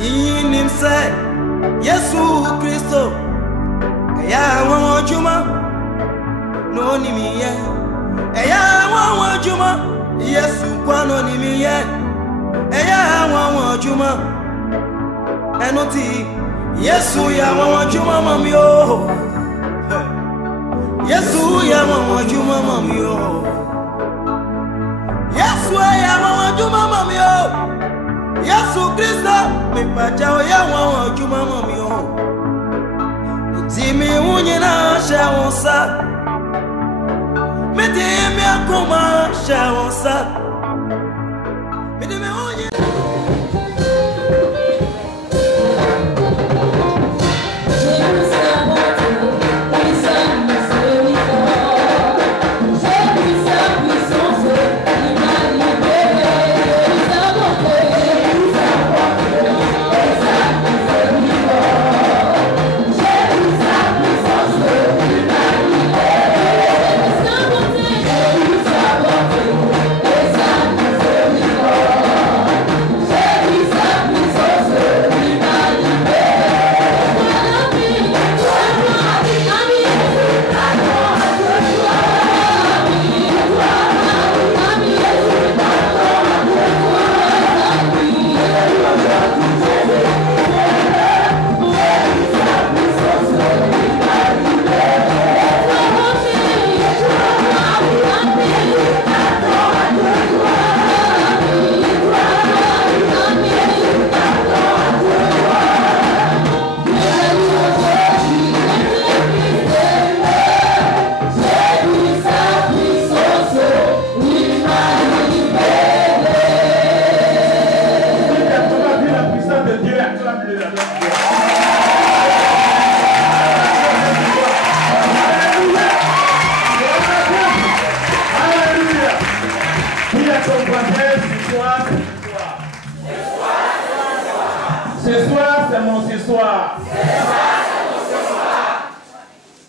Minimse Yesu Kristo Eya wajuma No ni miye Eya wajuma Yesu kwano ni miye Eya wajuma Enoti Yesu ya wajuma mamyo Yesu ya wajuma mamyo Yesu ya wajuma mamyo Yesu Kristo mi pachao ya wajuma mamyo Timi unyina shawonsa Mitimi akuma shawonsa Mitimi unyina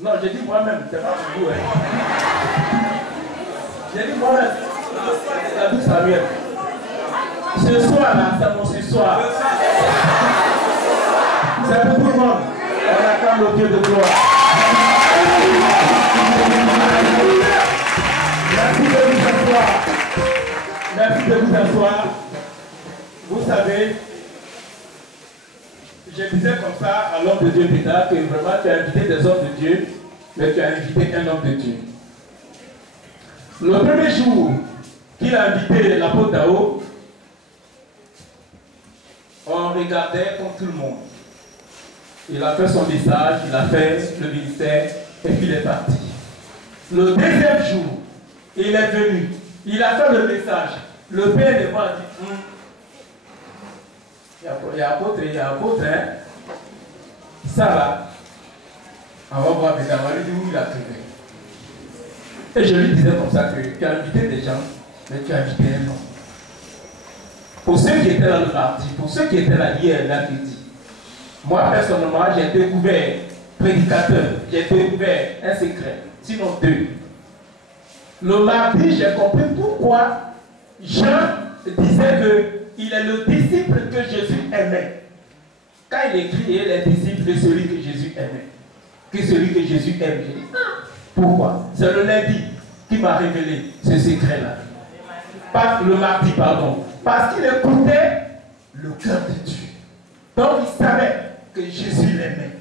Non, j'ai dit moi-même, c'est pas pour vous. J'ai dit moi-même, la douce Samuel. Ce soir là, c'est mon ce soir. C'est pour tout le monde. On acclame le Dieu de gloire. Merci de vous asseoir. Merci de vous asseoir. Vous savez, je disais comme ça à l'homme de Dieu Pétard que vraiment tu as invité des hommes de Dieu, mais tu as invité un homme de Dieu. Le premier jour qu'il a invité l'apôtre Dao, on regardait comme tout le monde. Il a fait son message, il a fait le ministère et puis il est parti. Le deuxième jour, il est venu, il a fait le message. Le père de moi a dit, il y a apôtre, hein. Ça là, on va voir des gens, où il a trouvé. Et je lui disais comme ça que tu as invité des gens, mais tu as invité un homme. Pour ceux qui étaient là le mardi, pour ceux qui étaient là hier, mercredi, moi personnellement, j'ai découvert prédicateur, j'ai découvert un secret, sinon deux. Le mardi, j'ai compris pourquoi Jean disait qu'il est le disciple que Jésus aimait. Quand il écrit, il est disciple de celui que Jésus aimait. Que celui que Jésus aime. Pourquoi? C'est le lundi qui m'a révélé ce secret-là. Pas le mardi, pardon. Parce qu'il écoutait le cœur de Dieu. Donc il savait que Jésus l'aimait.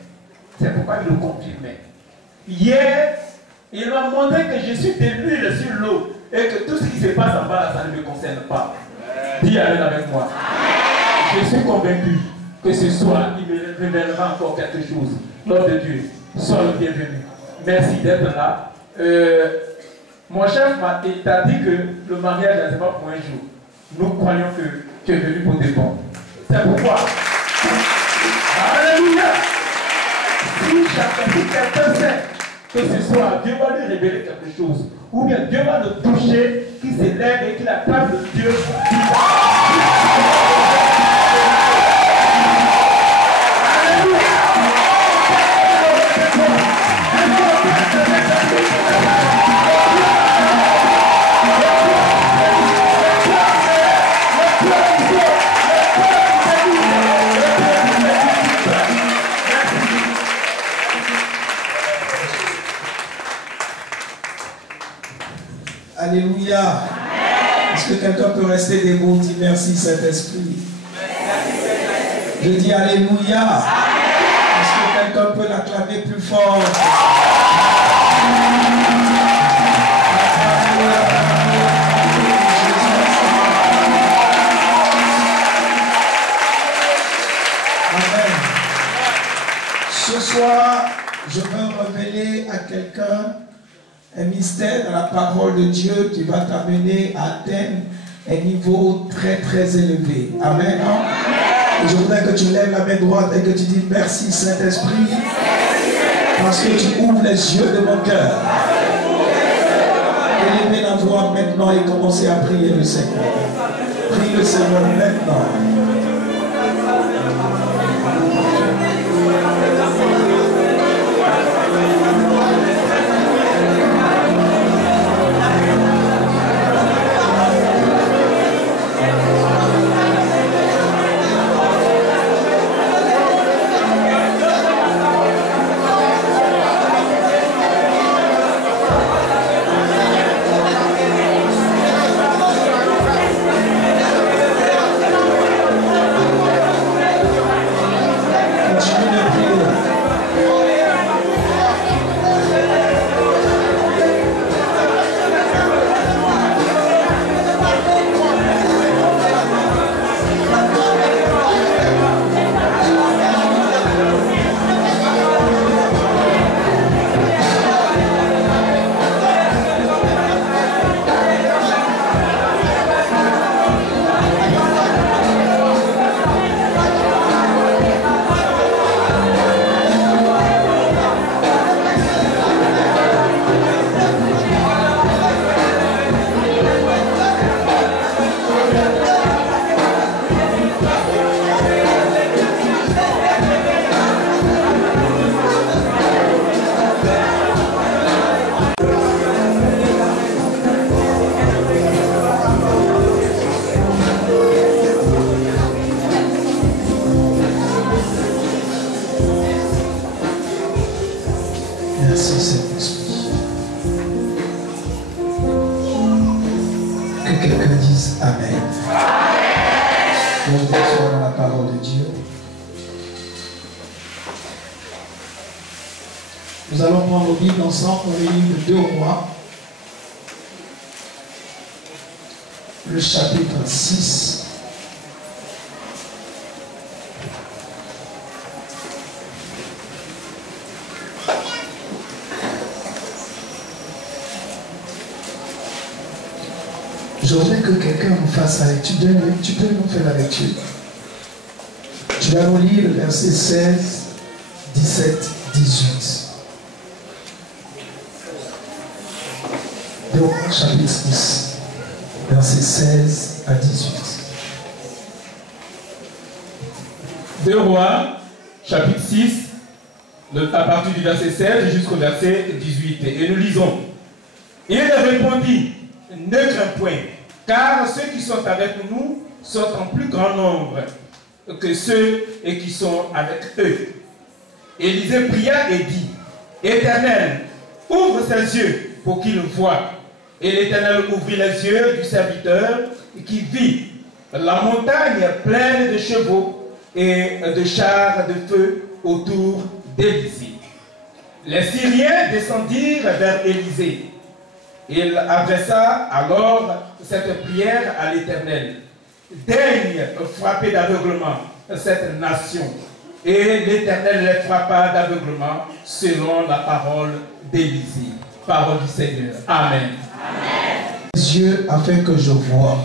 C'est pourquoi il le confirmait. Hier, il m'a montré que je suis de l'huile sur l'eau et que tout ce qui se passe en bas là, ça ne me concerne pas. Dis Amen avec moi. Je suis convaincu que ce soir, il me révélera encore quelque chose. L'homme de Dieu, sois le bienvenu. Merci d'être là. Mon chef t'a dit que le mariage, ce n'est pas pour un jour. Nous croyons que tu es venu pour des bons. C'est pourquoi. Alléluia. Si quelqu'un sait que ce soir, Dieu va lui révéler quelque chose, ou bien Dieu va le toucher, qu'il s'élève et qu'il acclame le Dieu. Alléluia. Est-ce que quelqu'un peut rester debout? Dis merci Saint-Esprit. Je dis Alléluia. Est-ce que quelqu'un peut l'acclamer plus fort? Amen. Ce soir, je veux révéler à quelqu'un un mystère dans la parole de Dieu qui va t'amener à atteindre un niveau très très élevé. Amen. Et je voudrais que tu lèves la main droite et que tu dis merci Saint-Esprit parce que tu ouvres les yeux de mon cœur. Élevez la voix maintenant et commencez à prier le Seigneur. Prie le Seigneur maintenant. Nous allons prendre nos Bibles ensemble dans le livre de 2 Rois, le chapitre 6. Je voudrais que quelqu'un nous fasse la lecture. Tu peux nous faire la lecture. Tu vas nous lire le verset 16, 17, 18. Donc, chapitre 6, verset 16 à 18. 2 Rois, chapitre 6, à partir du verset 16 jusqu'au verset 18. Et nous lisons. Il leur répondit, ne crains point, car ceux qui sont avec nous sont en plus grand nombre que ceux qui sont avec eux. Élisée pria et dit, Éternel, ouvre ses yeux pour qu'il voie. Et l'Éternel ouvrit les yeux du serviteur qui vit la montagne pleine de chevaux et de chars de feu autour d'Élisée. Les Syriens descendirent vers Élisée. Il adressa alors cette prière à l'Éternel. Daigne frapper d'aveuglement cette nation. Et l'Éternel les frappa d'aveuglement selon la parole d'Élisée. Parole du Seigneur. Amen. Amen. Les yeux afin que je vois.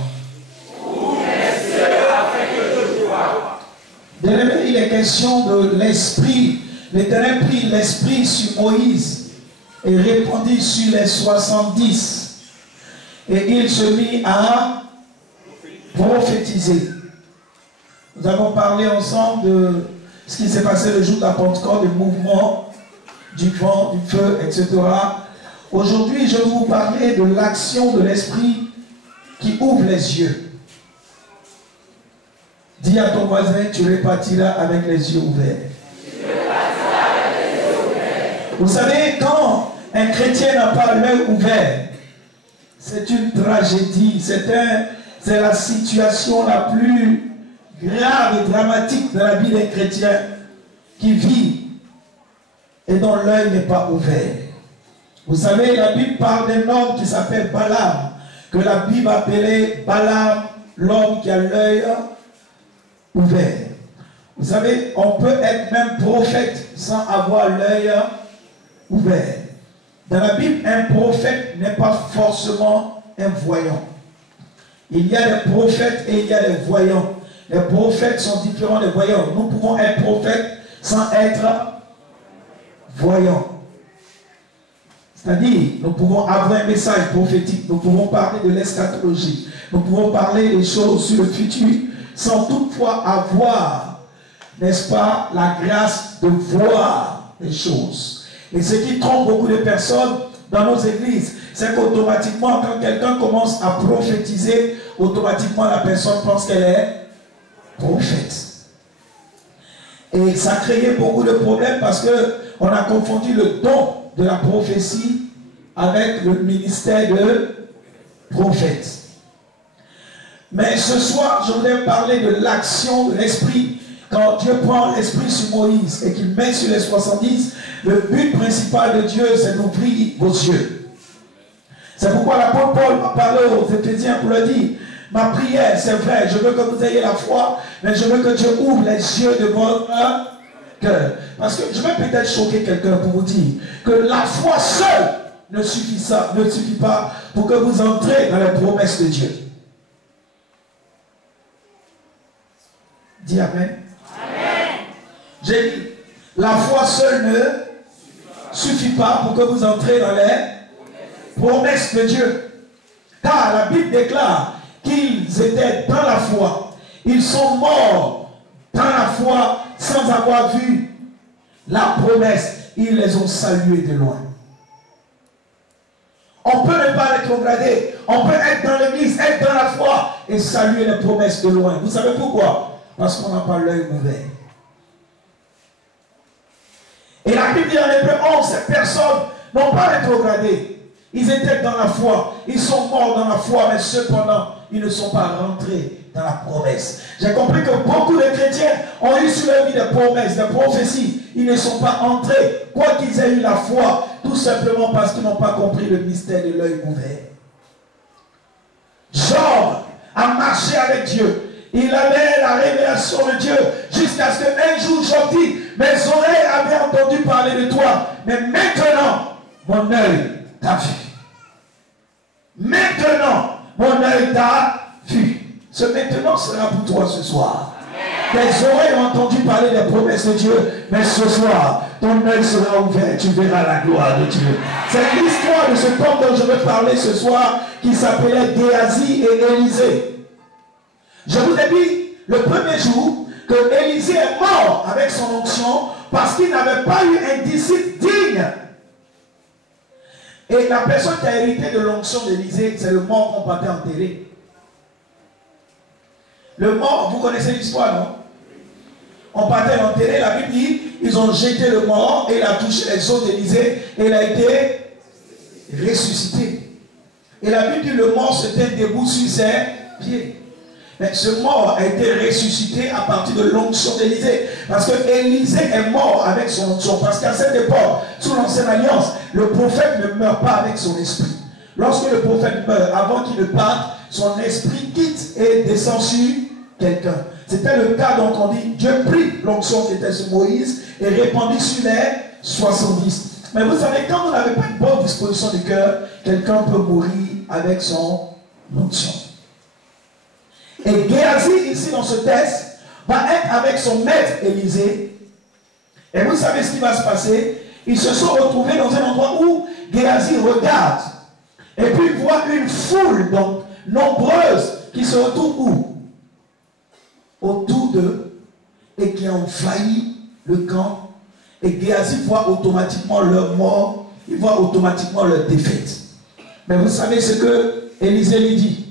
Bien-aimé, il est question de l'esprit. L'Éternel prit l'esprit sur Moïse et répandit sur les 70. Et il se mit à prophétiser. Nous avons parlé ensemble de ce qui s'est passé le jour de la Pentecôte, du mouvement, du vent, du feu, etc. Aujourd'hui, je vais vous parler de l'action de l'esprit qui ouvre les yeux. Dis à ton voisin, tu repartiras avec les yeux ouverts. Vous savez, quand un chrétien n'a pas l'œil ouvert, c'est une tragédie, c'est la situation la plus grave et dramatique de la vie d'un chrétien qui vit et dont l'œil n'est pas ouvert. Vous savez, la Bible parle d'un homme qui s'appelle Balaam, que la Bible appelait Balaam, l'homme qui a l'œil ouvert. Vous savez, on peut être même prophète sans avoir l'œil ouvert. Dans la Bible, un prophète n'est pas forcément un voyant. Il y a des prophètes et il y a des voyants. Les prophètes sont différents des voyants. Nous pouvons être prophètes sans être voyants. C'est-à-dire, nous pouvons avoir un message prophétique. Nous pouvons parler de l'eschatologie. Nous pouvons parler des choses sur le futur sans toutefois avoir, n'est-ce pas, la grâce de voir les choses. Et ce qui trompe beaucoup de personnes dans nos églises, c'est qu'automatiquement, quand quelqu'un commence à prophétiser, automatiquement la personne pense qu'elle est prophète. Et ça a créé beaucoup de problèmes parce qu'on a confondu le don de la prophétie avec le ministère de prophète. Mais ce soir, je voulais parler de l'action de l'Esprit. Quand Dieu prend l'Esprit sur Moïse et qu'il met sur les 70, le but principal de Dieu, c'est d'ouvrir vos yeux. C'est pourquoi l'apôtre Paul a parlé aux Éphésiens pour leur dire, ma prière, c'est vrai, je veux que vous ayez la foi, mais je veux que Dieu ouvre les yeux de votre cœur. Parce que je vais peut-être choquer quelqu'un pour vous dire que la foi seule ne suffit pas pour que vous entrez dans les promesses de Dieu. Dis Amen. J'ai dit, la foi seule ne suffit pas pour que vous entrez dans les promesses de Dieu. Car la Bible déclare qu'ils étaient dans la foi. Ils sont morts dans la foi sans avoir vu la promesse. Ils les ont salués de loin. On peut ne pas rétrograder. On peut être dans l'église, être dans la foi et saluer les promesses de loin. Vous savez pourquoi? Parce qu'on n'a pas l'œil ouvert. Et la Bible dit en Hébreux 11, ces personnes n'ont pas rétrogradé. Ils étaient dans la foi. Ils sont morts dans la foi, mais cependant, ils ne sont pas rentrés dans la promesse. J'ai compris que beaucoup de chrétiens ont eu sur leur vie des promesses, des prophéties. Ils ne sont pas entrés, quoi qu'ils aient eu la foi, tout simplement parce qu'ils n'ont pas compris le mystère de l'œil ouvert. Job a marché avec Dieu. Il avait la révélation de Dieu jusqu'à ce qu'un jour Job dit, mes oreilles avaient entendu parler de toi, mais maintenant, mon œil t'a vu. Maintenant, mon œil t'a vu. Ce maintenant sera pour toi ce soir. Tes oreilles ont entendu parler des promesses de Dieu, mais ce soir, ton œil sera ouvert, tu verras la gloire de Dieu. C'est l'histoire de ce homme dont je veux parler ce soir, qui s'appelait Géasi et Élisée. Je vous ai dit le premier jour que Élisée est mort avec son onction parce qu'il n'avait pas eu un disciple digne. Et la personne qui a hérité de l'onction d'Élisée, c'est le mort qu'on partait enterrer. Le mort, vous connaissez l'histoire, non? On partait l'enterrer, la Bible dit, ils ont jeté le mort et il a touché les os d'Élisée et il a été ressuscité. Et la Bible dit, le mort se tient debout sur ses pieds. Mais ce mort a été ressuscité à partir de l'onction d'Élisée. Parce que Élisée est mort avec son onction. Parce qu'à cette époque, sous l'ancienne alliance, le prophète ne meurt pas avec son esprit. Lorsque le prophète meurt, avant qu'il ne parte, son esprit quitte et descend sur quelqu'un. C'était le cas, donc on dit, Dieu prit l'onction qui était sur Moïse et répandit sur les 70. Mais vous savez, quand vous n'avez pas une bonne disposition du cœur, quelqu'un peut mourir avec son onction. Et Géasi, ici dans ce texte, va être avec son maître Élisée. Et vous savez ce qui va se passer? Ils se sont retrouvés dans un endroit où Géasi regarde. Et puis il voit une foule donc nombreuse qui se retrouve où? Autour d'eux et qui ont envahi le camp. Et Géasi voit automatiquement leur mort, il voit automatiquement leur défaite. Mais vous savez ce que Élisée lui dit?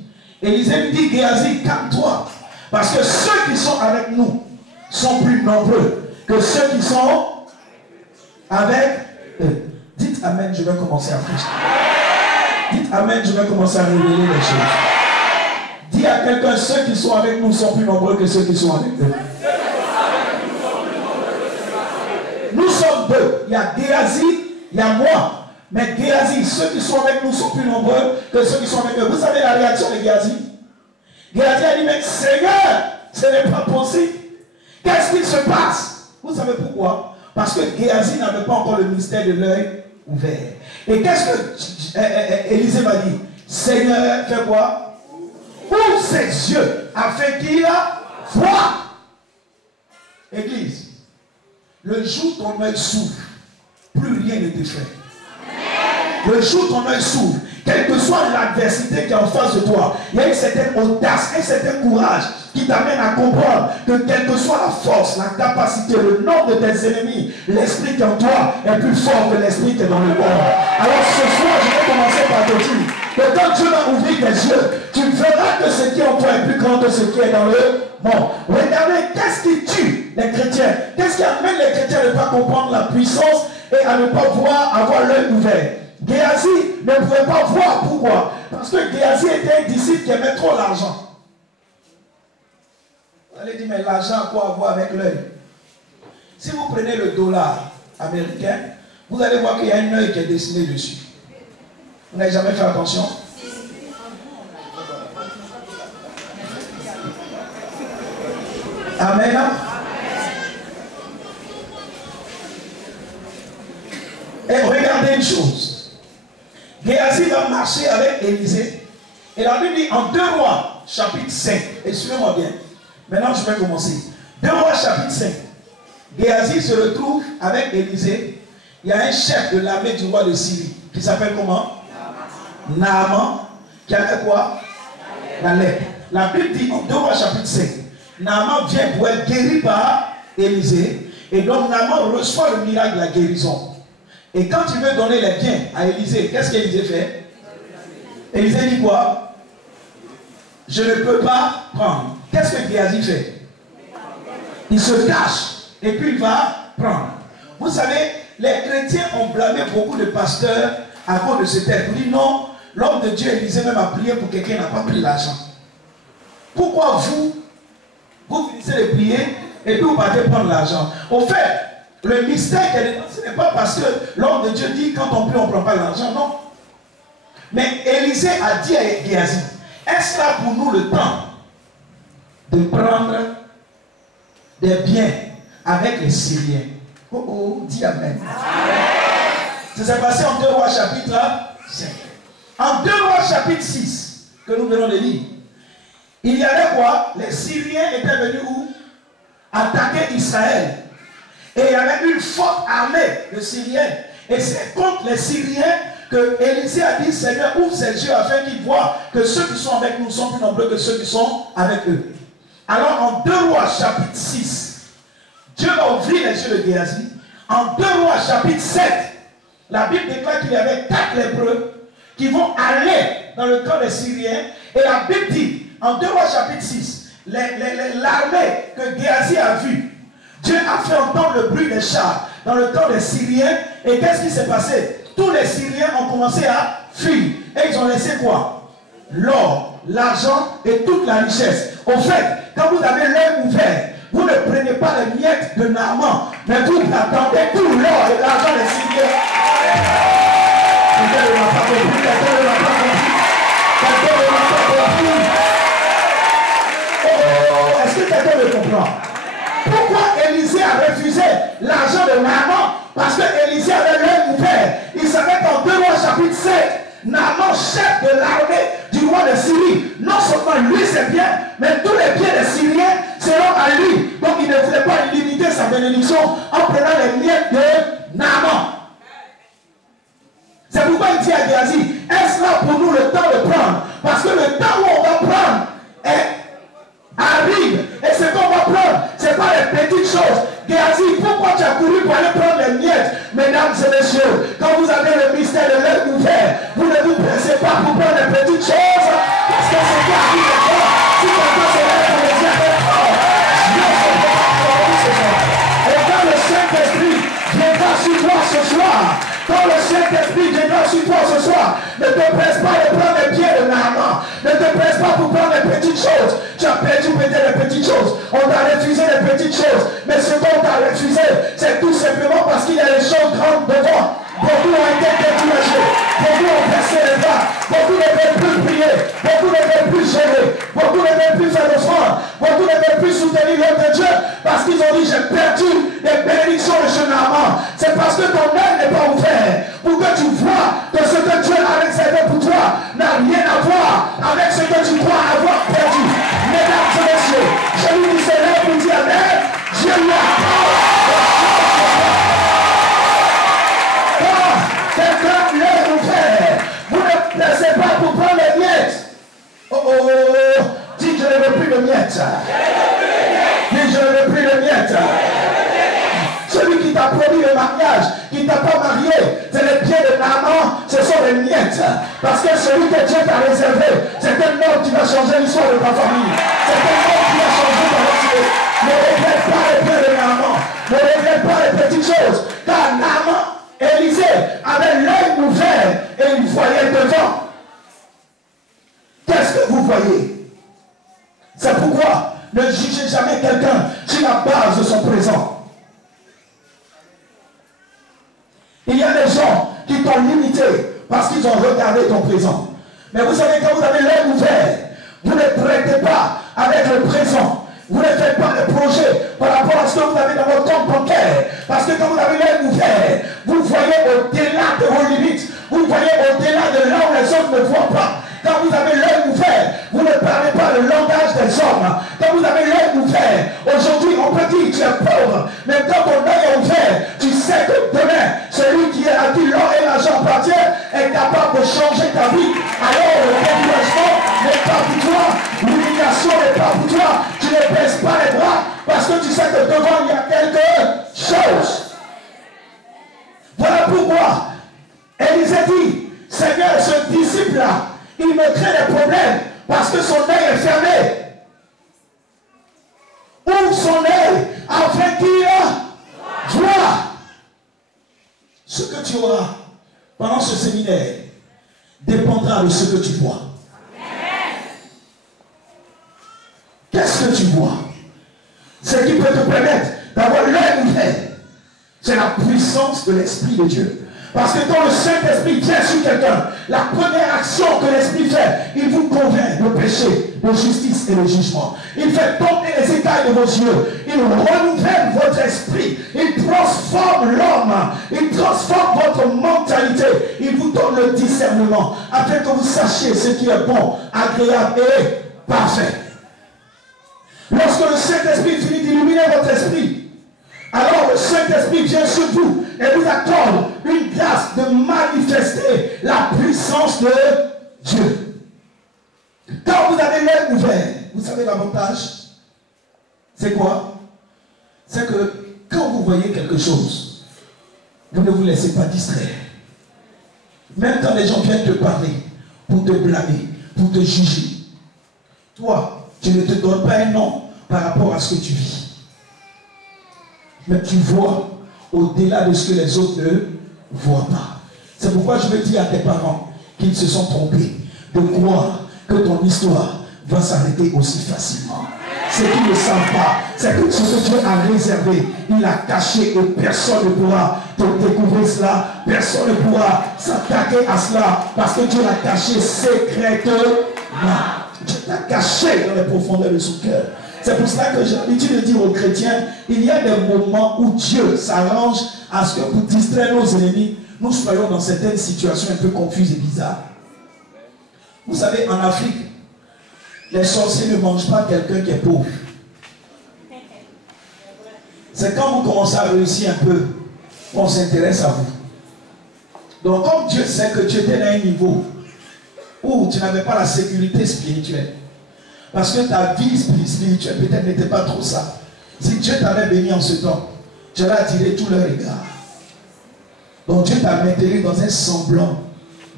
Élisée lui dit, Géasi, calme-toi. Parce que ceux qui sont avec nous sont plus nombreux que ceux qui sont avec eux. Dites Amen, je vais commencer à prêcher. Dites Amen, je vais commencer à révéler les choses. Dis à quelqu'un, ceux qui sont avec nous sont plus nombreux que ceux qui sont avec eux. Nous sommes deux. Il y a Géasi, il y a moi. Mais Géasi, ceux qui sont avec nous sont plus nombreux que ceux qui sont avec eux. Vous savez la réaction de Géasi? Géasi a dit, mais Seigneur, ce n'est pas possible. Qu'est-ce qui se passe? Vous savez pourquoi? Parce que Géasi n'avait pas encore le mystère de l'œil ouvert. Et qu'est-ce que Élisée m'a dit? Seigneur, fais quoi? Ouvre ses yeux afin qu'il voie. Église, le jour où ton œil s'ouvre, plus rien ne t'effraie. Le jour où ton œil s'ouvre, quelle que soit l'adversité qui est en face de toi, il y a une certaine audace, un certain courage qui t'amène à comprendre que quelle que soit la force, la capacité, le nombre de tes ennemis, l'esprit qui est en toi est plus fort que l'esprit qui est dans le monde. Alors ce soir, je vais commencer par te dire que quand Dieu va ouvrir tes yeux, tu verras que ce qui est en toi est plus grand que ce qui est dans le monde. Regardez, qu'est-ce qui tue les chrétiens? Qu'est-ce qui amène les chrétiens à ne pas comprendre la puissance et à ne pas voir, avoir l'œil ouvert? Géasi ne pouvait pas voir. Pourquoi? Parce que Géasi était un disciple qui aimait trop l'argent. Vous allez dire, mais l'argent a quoi à voir avec l'œil? Si vous prenez le dollar américain, vous allez voir qu'il y a un œil qui est dessiné dessus. Vous n'avez jamais fait attention? Amen. Et regardez une chose. Géasi va marcher avec Élisée. Et la Bible dit en 2 Rois, chapitre 5. Et suivez-moi bien. Maintenant, je vais commencer. 2 Rois, chapitre 5. Géasi se retrouve avec Élisée. Il y a un chef de l'armée du roi de Syrie qui s'appelle comment? Naaman. Qui avait quoi? La lèpre. La Bible dit en 2 Rois, chapitre 5. Naaman vient pour être guéri par Élisée. Et donc Naaman reçoit le miracle de la guérison. Et quand il veut donner les biens à Élisée, qu'est-ce qu'Élisée fait? Élisée dit quoi? Je ne peux pas prendre. Qu'est-ce que Géasi fait? Il se cache et puis il va prendre. Vous savez, les chrétiens ont blâmé beaucoup de pasteurs à cause de ce texte. Ils disent non, l'homme de Dieu Élisée même a prié pour quelqu'un qui n'a pas pris l'argent. Pourquoi vous finissez de prier et puis vous partez prendre l'argent? Au fait, le mystère, ce n'est pas parce que l'homme de Dieu dit quand on prie, on ne prend pas l'argent, non. Mais Élisée a dit à Géasi, est-ce là pour nous le temps de prendre des biens avec les Syriens? Oh oh, dis Amen. Ça s'est passé en 2 Rois chapitre 5. En 2 Rois chapitre 6, que nous venons de lire, il y avait quoi? Les Syriens étaient venus où? Attaquer Israël. Et il y avait une forte armée de Syriens. Et c'est contre les Syriens que Élisée a dit, Seigneur, ouvre ses yeux afin qu'ils voient que ceux qui sont avec nous sont plus nombreux que ceux qui sont avec eux. Alors en 2 Rois chapitre 6, Dieu va ouvrir les yeux de Géasi. En 2 Rois chapitre 7, la Bible déclare qu'il y avait 4 lépreux qui vont aller dans le camp des Syriens. Et la Bible dit, en 2 Rois chapitre 6, l'armée que Géasi a vue, Dieu a fait entendre le bruit des chars dans le camp des Syriens. Et qu'est-ce qui s'est passé? Tous les Syriens ont commencé à fuir. Et ils ont laissé quoi? L'or, l'argent et toute la richesse. Au fait, quand vous avez l'œil ouvert, vous ne prenez pas les miettes de Naaman, mais vous attendez tout l'or et l'argent des Syriens. Quelqu'un ne m'a pas compris. Quelqu'un ne m'a pas compris. Quelqu'un ne m'a pas compris. Oh, est-ce que quelqu'un me comprend? Pourquoi Élisée a refusé l'argent de Naaman? Parce que Élisée avait l'œil ouvert. Il savait qu'en 2 Rois chapitre 7, Naaman, chef de l'armée du roi de Syrie, non seulement lui c'est bien, mais tous les biens des Syriens seront à lui. Donc il ne voulait pas limiter sa bénédiction en prenant les miettes de Naaman. C'est pourquoi il dit à Géasi, est-ce là pour nous le temps de prendre? Parce que le temps où on va prendre arrive. Et ce qu'on va prendre, ce n'est pas les petites choses. Géasi, pourquoi tu as couru pour aller prendre les miettes? Mesdames et messieurs, quand vous avez le mystère de l'œil ouvert, vous ne vous pressez pas pour prendre les petites choses. Parce que ce qui arrive maintenant, si quelqu'un se lève pour les yeux, et quand le Saint-Esprit viendra sur toi ce soir, Quand le Saint-Esprit viendra sur toi ce soir, ne te presse pas de prendre les pieds de Naaman. Ne te presse pas pour prendre les petites choses. Tu as perdu peut-être les petites choses. On t'a refusé les petites choses. Mais ce qu'on t'a refusé, c'est tout simplement parce qu'il y a des choses grandes devant. Beaucoup ont été découragés. Beaucoup ont percé les bras. Beaucoup ne veulent plus prier. Beaucoup ne veulent plus gérer. Beaucoup ne veulent plus faire d'offrande. Beaucoup ne veulent plus soutenir l'œuvre de Dieu. Parce qu'ils ont dit, j'ai perdu les bénédictions de ce Naaman. C'est parce que ton œil n'est pas ouvert. Pour que tu vois que ce que Dieu a réservé pour toi n'a rien à voir avec ce que tu crois avoir perdu. Mesdames et messieurs, je lui dis cela pour dire Amen. Dieu lui accorde. Quelqu'un l'œil ouvert. Vous ne laissez pas pour prendre les miettes. Oh oh oh. Dis je ne veux plus de miettes. Dis je ne veux plus de miettes. Celui qui t'a promis le mariage, qui ne t'a pas marié, c'est les pieds de Naaman, ce sont les miettes. Parce que celui que Dieu t'a réservé, c'est un homme qui va changer l'histoire de ta famille. C'est un homme qui va changer ta vie. Ne regrette pas les pieds de Naaman. Ne regrette pas les petites choses. Car Naaman, Élisée avait l'œil ouvert et il voyait devant. Qu'est-ce que vous voyez? C'est pourquoi ne jugez jamais quelqu'un sur la base de son présent. Il y a des gens qui t'ont limité parce qu'ils ont regardé ton présent. Mais vous savez, quand vous avez l'œil ouvert, vous ne traitez pas avec le présent. Vous ne faites pas de projet par rapport à ce que vous avez dans votre compte bancaire. Parce que quand vous avez l'œil ouvert, vous voyez au-delà de vos limites. Vous voyez au-delà de là où les autres ne voient pas. Quand vous avez l'œil ouvert, vous ne parlez pas le langage des hommes. Quand vous avez l'œil ouvert, aujourd'hui on peut dire que tu es pauvre, mais quand ton œil est ouvert, tu sais que demain, celui qui est à qui l'or et l'argent appartient est capable de changer ta vie. Alors le découragement n'est pas pour toi, l'humiliation n'est pas pour toi, tu ne baisses pas les bras parce que tu sais que devant il y a quelque chose. Voilà pourquoi Élisée dit, Seigneur, ce disciple-là, il me crée des problèmes parce que son œil est fermé. Ouvre son œil afin qu'il voit. Ce que tu auras pendant ce séminaire dépendra de ce que tu vois. Qu'est-ce que tu vois? Ce qui peut te permettre d'avoir l'œil ouvert, c'est la puissance de l'Esprit de Dieu. Parce que quand le Saint-Esprit vient sur quelqu'un, la première action que l'Esprit fait, il vous convainc de péché, de justice et de jugement. Il fait tomber les écailles de vos yeux. Il renouvelle votre esprit. Il transforme l'homme. Il transforme votre mentalité. Il vous donne le discernement afin que vous sachiez ce qui est bon, agréable et parfait. Lorsque le Saint-Esprit finit d'illuminer votre esprit, alors le Saint-Esprit vient sur vous et vous accorde une grâce de manifester la puissance de Dieu. Quand vous avez l'œil ouvert, vous savez l'avantage, c'est quoi? C'est que quand vous voyez quelque chose, vous ne vous laissez pas distraire. Même quand les gens viennent te parler, pour te blâmer, pour te juger, toi, tu ne te donnes pas un nom par rapport à ce que tu vis. Mais tu vois au-delà de ce que les autres ne voient pas. C'est pourquoi je veux dire à tes parents qu'ils se sont trompés de croire que ton histoire va s'arrêter aussi facilement. Ce qu'ils ne savent pas, c'est que ce que Dieu a réservé, il a caché et personne ne pourra te découvrir cela. Personne ne pourra s'attaquer à cela parce que Dieu l'a caché secrètement. Dieu l'a caché dans les profondeurs de son cœur. C'est pour cela que j'ai l'habitude de dire aux chrétiens, il y a des moments où Dieu s'arrange à ce que pour distraire nos ennemis, nous soyons dans certaines situations un peu confuses et bizarres. Vous savez, en Afrique, les sorciers ne mangent pas quelqu'un qui est pauvre. C'est quand vous commencez à réussir un peu qu'on s'intéresse à vous. Donc comme Dieu sait que tu étais à un niveau où tu n'avais pas la sécurité spirituelle, parce que ta vie spirituelle peut-être n'était pas trop ça. Si Dieu t'avait béni en ce temps, tu allais attirer tout leur regard. Donc Dieu t'a maintenu dans un semblant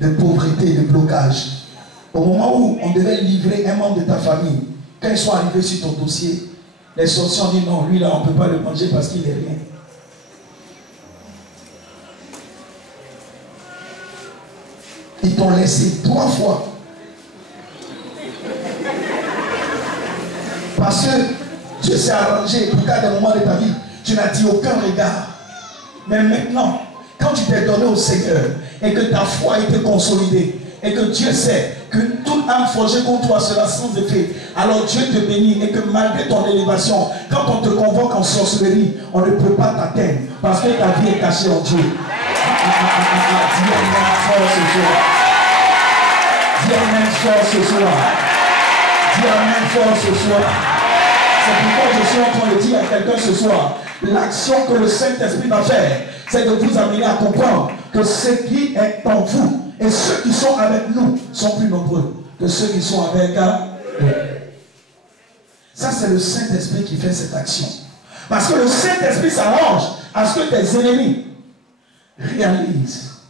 de pauvreté, de blocage. Au moment où on devait livrer un membre de ta famille, quand ils sont arrivés sur ton dossier, les sorciers ont dit non, lui là on ne peut pas le manger parce qu'il est rien. Ils t'ont laissé 3 fois. Parce que Dieu s'est arrangé pour qu'à des moments de ta vie, tu n'as dit aucun regard. Mais maintenant, quand tu t'es donné au Seigneur et que ta foi a été consolidée et que Dieu sait que toute âme forgée contre toi sera sans effet, alors Dieu te bénit et que malgré ton élévation, quand on te convoque en sorcellerie, on ne peut pas t'atteindre parce que ta vie est cachée en Dieu. Dis amen fort ce soir. Dis amen fort ce soir. Dis amen fort ce soir. C'est pourquoi je suis en train de dire à quelqu'un ce soir, l'action que le Saint-Esprit va faire, c'est de vous amener à comprendre que ce qui est en vous et ceux qui sont avec nous sont plus nombreux que ceux qui sont avec eux. Ça, c'est le Saint-Esprit qui fait cette action. Parce que le Saint-Esprit s'arrange à ce que tes ennemis réalisent,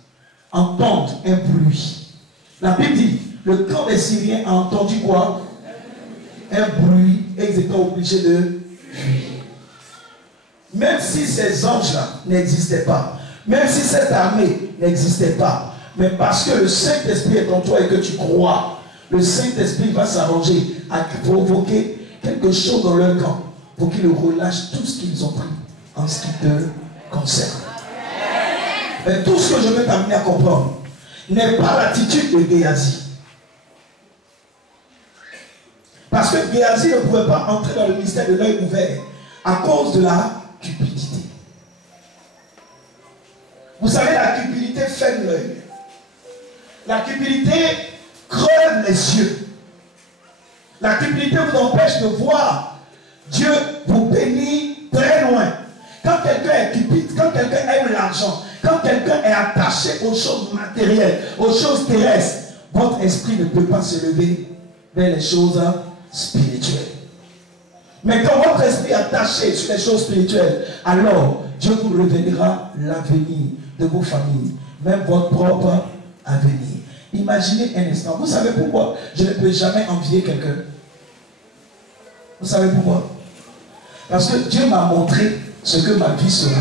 entendent un bruit. La Bible dit, le camp des Syriens a entendu quoi? Un bruit, et ils étaient obligés de fuir. Même si ces anges-là n'existaient pas, même si cette armée n'existait pas, mais parce que le Saint-Esprit est en toi et que tu crois, le Saint-Esprit va s'arranger à provoquer quelque chose dans leur camp pour qu'ils relâchent tout ce qu'ils ont pris en ce qui te concerne. Mais tout ce que je veux t'amener à comprendre n'est pas l'attitude de Géasi. Parce que Géasi ne pouvait pas entrer dans le mystère de l'œil ouvert à cause de la cupidité. Vous savez, la cupidité ferme l'œil. La cupidité crève les yeux. La cupidité vous empêche de voir Dieu vous bénit très loin. Quand quelqu'un est cupide, quand quelqu'un aime l'argent, quand quelqu'un est attaché aux choses matérielles, aux choses terrestres, votre esprit ne peut pas se lever vers les choses spirituelles. Mais quand votre esprit est attaché sur les choses spirituelles, alors Dieu vous révélera l'avenir de vos familles, même votre propre avenir. Imaginez un instant. Vous savez pourquoi je ne peux jamais envier quelqu'un? Vous savez pourquoi? Parce que Dieu m'a montré ce que ma vie sera.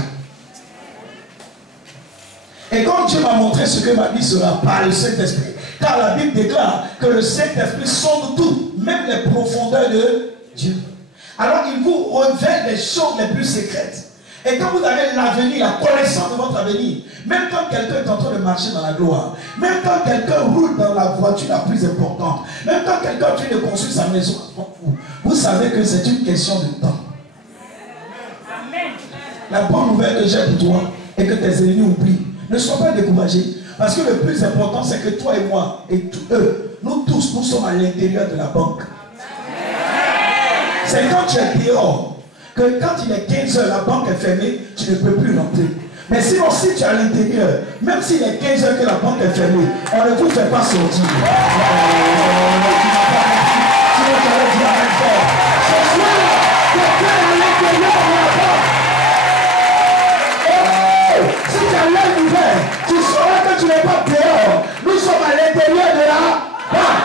Et comme Dieu m'a montré ce que ma vie sera par le Saint-Esprit, car la Bible déclare que le Saint-Esprit sonde tout, même les profondeurs de Dieu. Alors il vous révèle les choses les plus secrètes. Et quand vous avez l'avenir, la connaissance de votre avenir, même quand quelqu'un est en train de marcher dans la gloire, même quand quelqu'un roule dans la voiture la plus importante, même quand quelqu'un vient de construire sa maison avant vous, vous savez que c'est une question de temps. La bonne nouvelle que j'ai pour toi est que tes ennemis oublient. Ne sois pas découragé. Parce que le plus important, c'est que toi et moi, et eux, nous tous, nous sommes à l'intérieur de la banque. C'est quand tu es dehors, que quand il est 15 heures, la banque est fermée, tu ne peux plus rentrer. Mais sinon, si tu es à l'intérieur, même s'il est 15 heures que la banque est fermée, on ne vous fait pas sortir. Sinon, tu allais dire avec fort. Ce soir, quelqu'un est à l'intérieur de la banque. Si tu as l'œil ouvert, tu sauras que tu n'es pas dehors. Nous sommes à l'intérieur de la banque.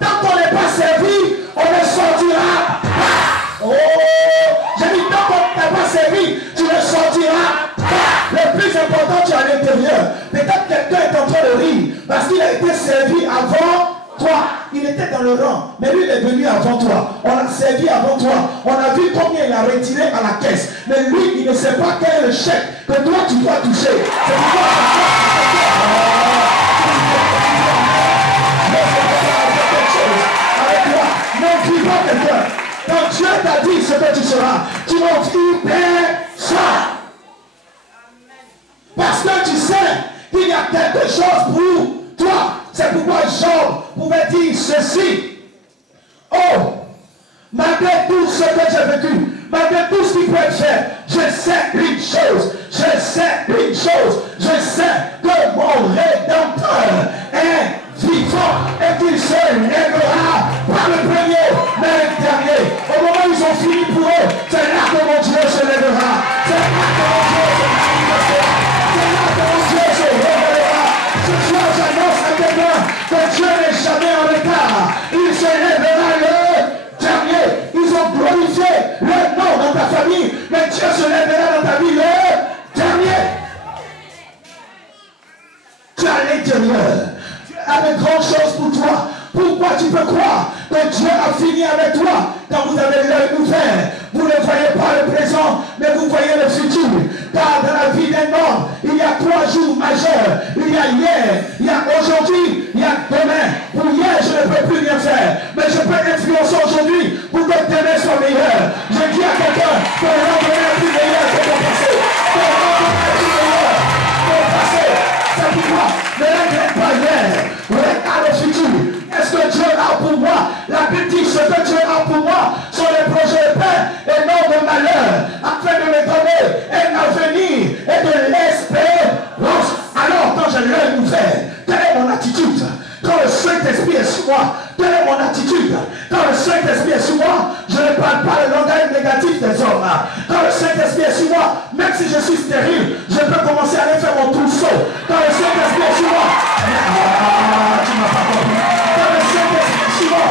Tant qu'on n'est pas servi, on ne sortira pas. Oh, j'ai dit tant qu'on n'est pas servi, tu ne sortiras pas. Le plus important, tu es à l'intérieur. Peut-être quelqu'un est en train de rire parce qu'il a été servi avant toi. Il était dans le rang, mais lui il est venu avant toi. On l'a servi avant toi. On a vu combien il a retiré à la caisse. Mais lui, il ne sait pas quel est le chèque que toi tu dois toucher. C'est pourquoi avec toi, ne vis pas quelqu'un. Quand Dieu t'a dit ce que tu seras, tu n'en vis personne. Parce que tu sais qu'il y a quelque chose pour toi. C'est pourquoi Job pouvait dire ceci. Oh, malgré tout ce que j'ai vécu, malgré tout ce qui peut être fait, je sais une chose, je sais que mon Rédempteur est vivant et qu'il se lèvera pas le premier, mais le dernier. Au moment où ils ont fini pour eux, c'est là que mon Dieu se lèvera. C'est là que mon Dieu se manifestera. C'est là que mon Dieu se révélera. Ce soir, j'annonce à quelqu'un que Dieu n'est jamais en retard. Il se lèvera le dernier. Ils ont glorifié le nom dans ta famille, mais Dieu se lèvera dans ta vie le dernier. Tu es à l'intérieur. a de grandes choses pour toi. Pourquoi tu peux croire que Dieu a fini avec toi quand vous avez l'œil ouvert? Vous ne voyez pas le présent, mais vous voyez le futur. Car dans la vie d'un homme, il y a 3 jours majeurs. Il y a hier, il y a aujourd'hui, il y a demain. Pour hier, je ne peux plus rien faire. Mais je peux influencer aujourd'hui pour que demain soit meilleur. Je dis à quelqu'un que le lendemain est plus meilleur que ton passé. Que le lendemain est plus meilleur que ton passé. C'est pourquoi ne regrette pas hier. Regarde le futur. Est-ce que Dieu a pour moi? La Bible dit ce que Dieu a pour moi sont les projets de paix et non de malheur, afin de me donner un avenir et de l'espérance. Alors quand j'ai l'œil ouvert, quelle est mon attitude? Quand le Saint-Esprit est sur moi, quelle est mon attitude? Quand le Saint-Esprit est sur moi, je ne parle pas le langage négatif des hommes. Quand le Saint-Esprit est sur moi, même si je suis stérile, je peux commencer à aller faire mon trousseau. Quand le Saint-Esprit est sur moi, tu m'as pas compris. Quand le Saint-Esprit est sur moi,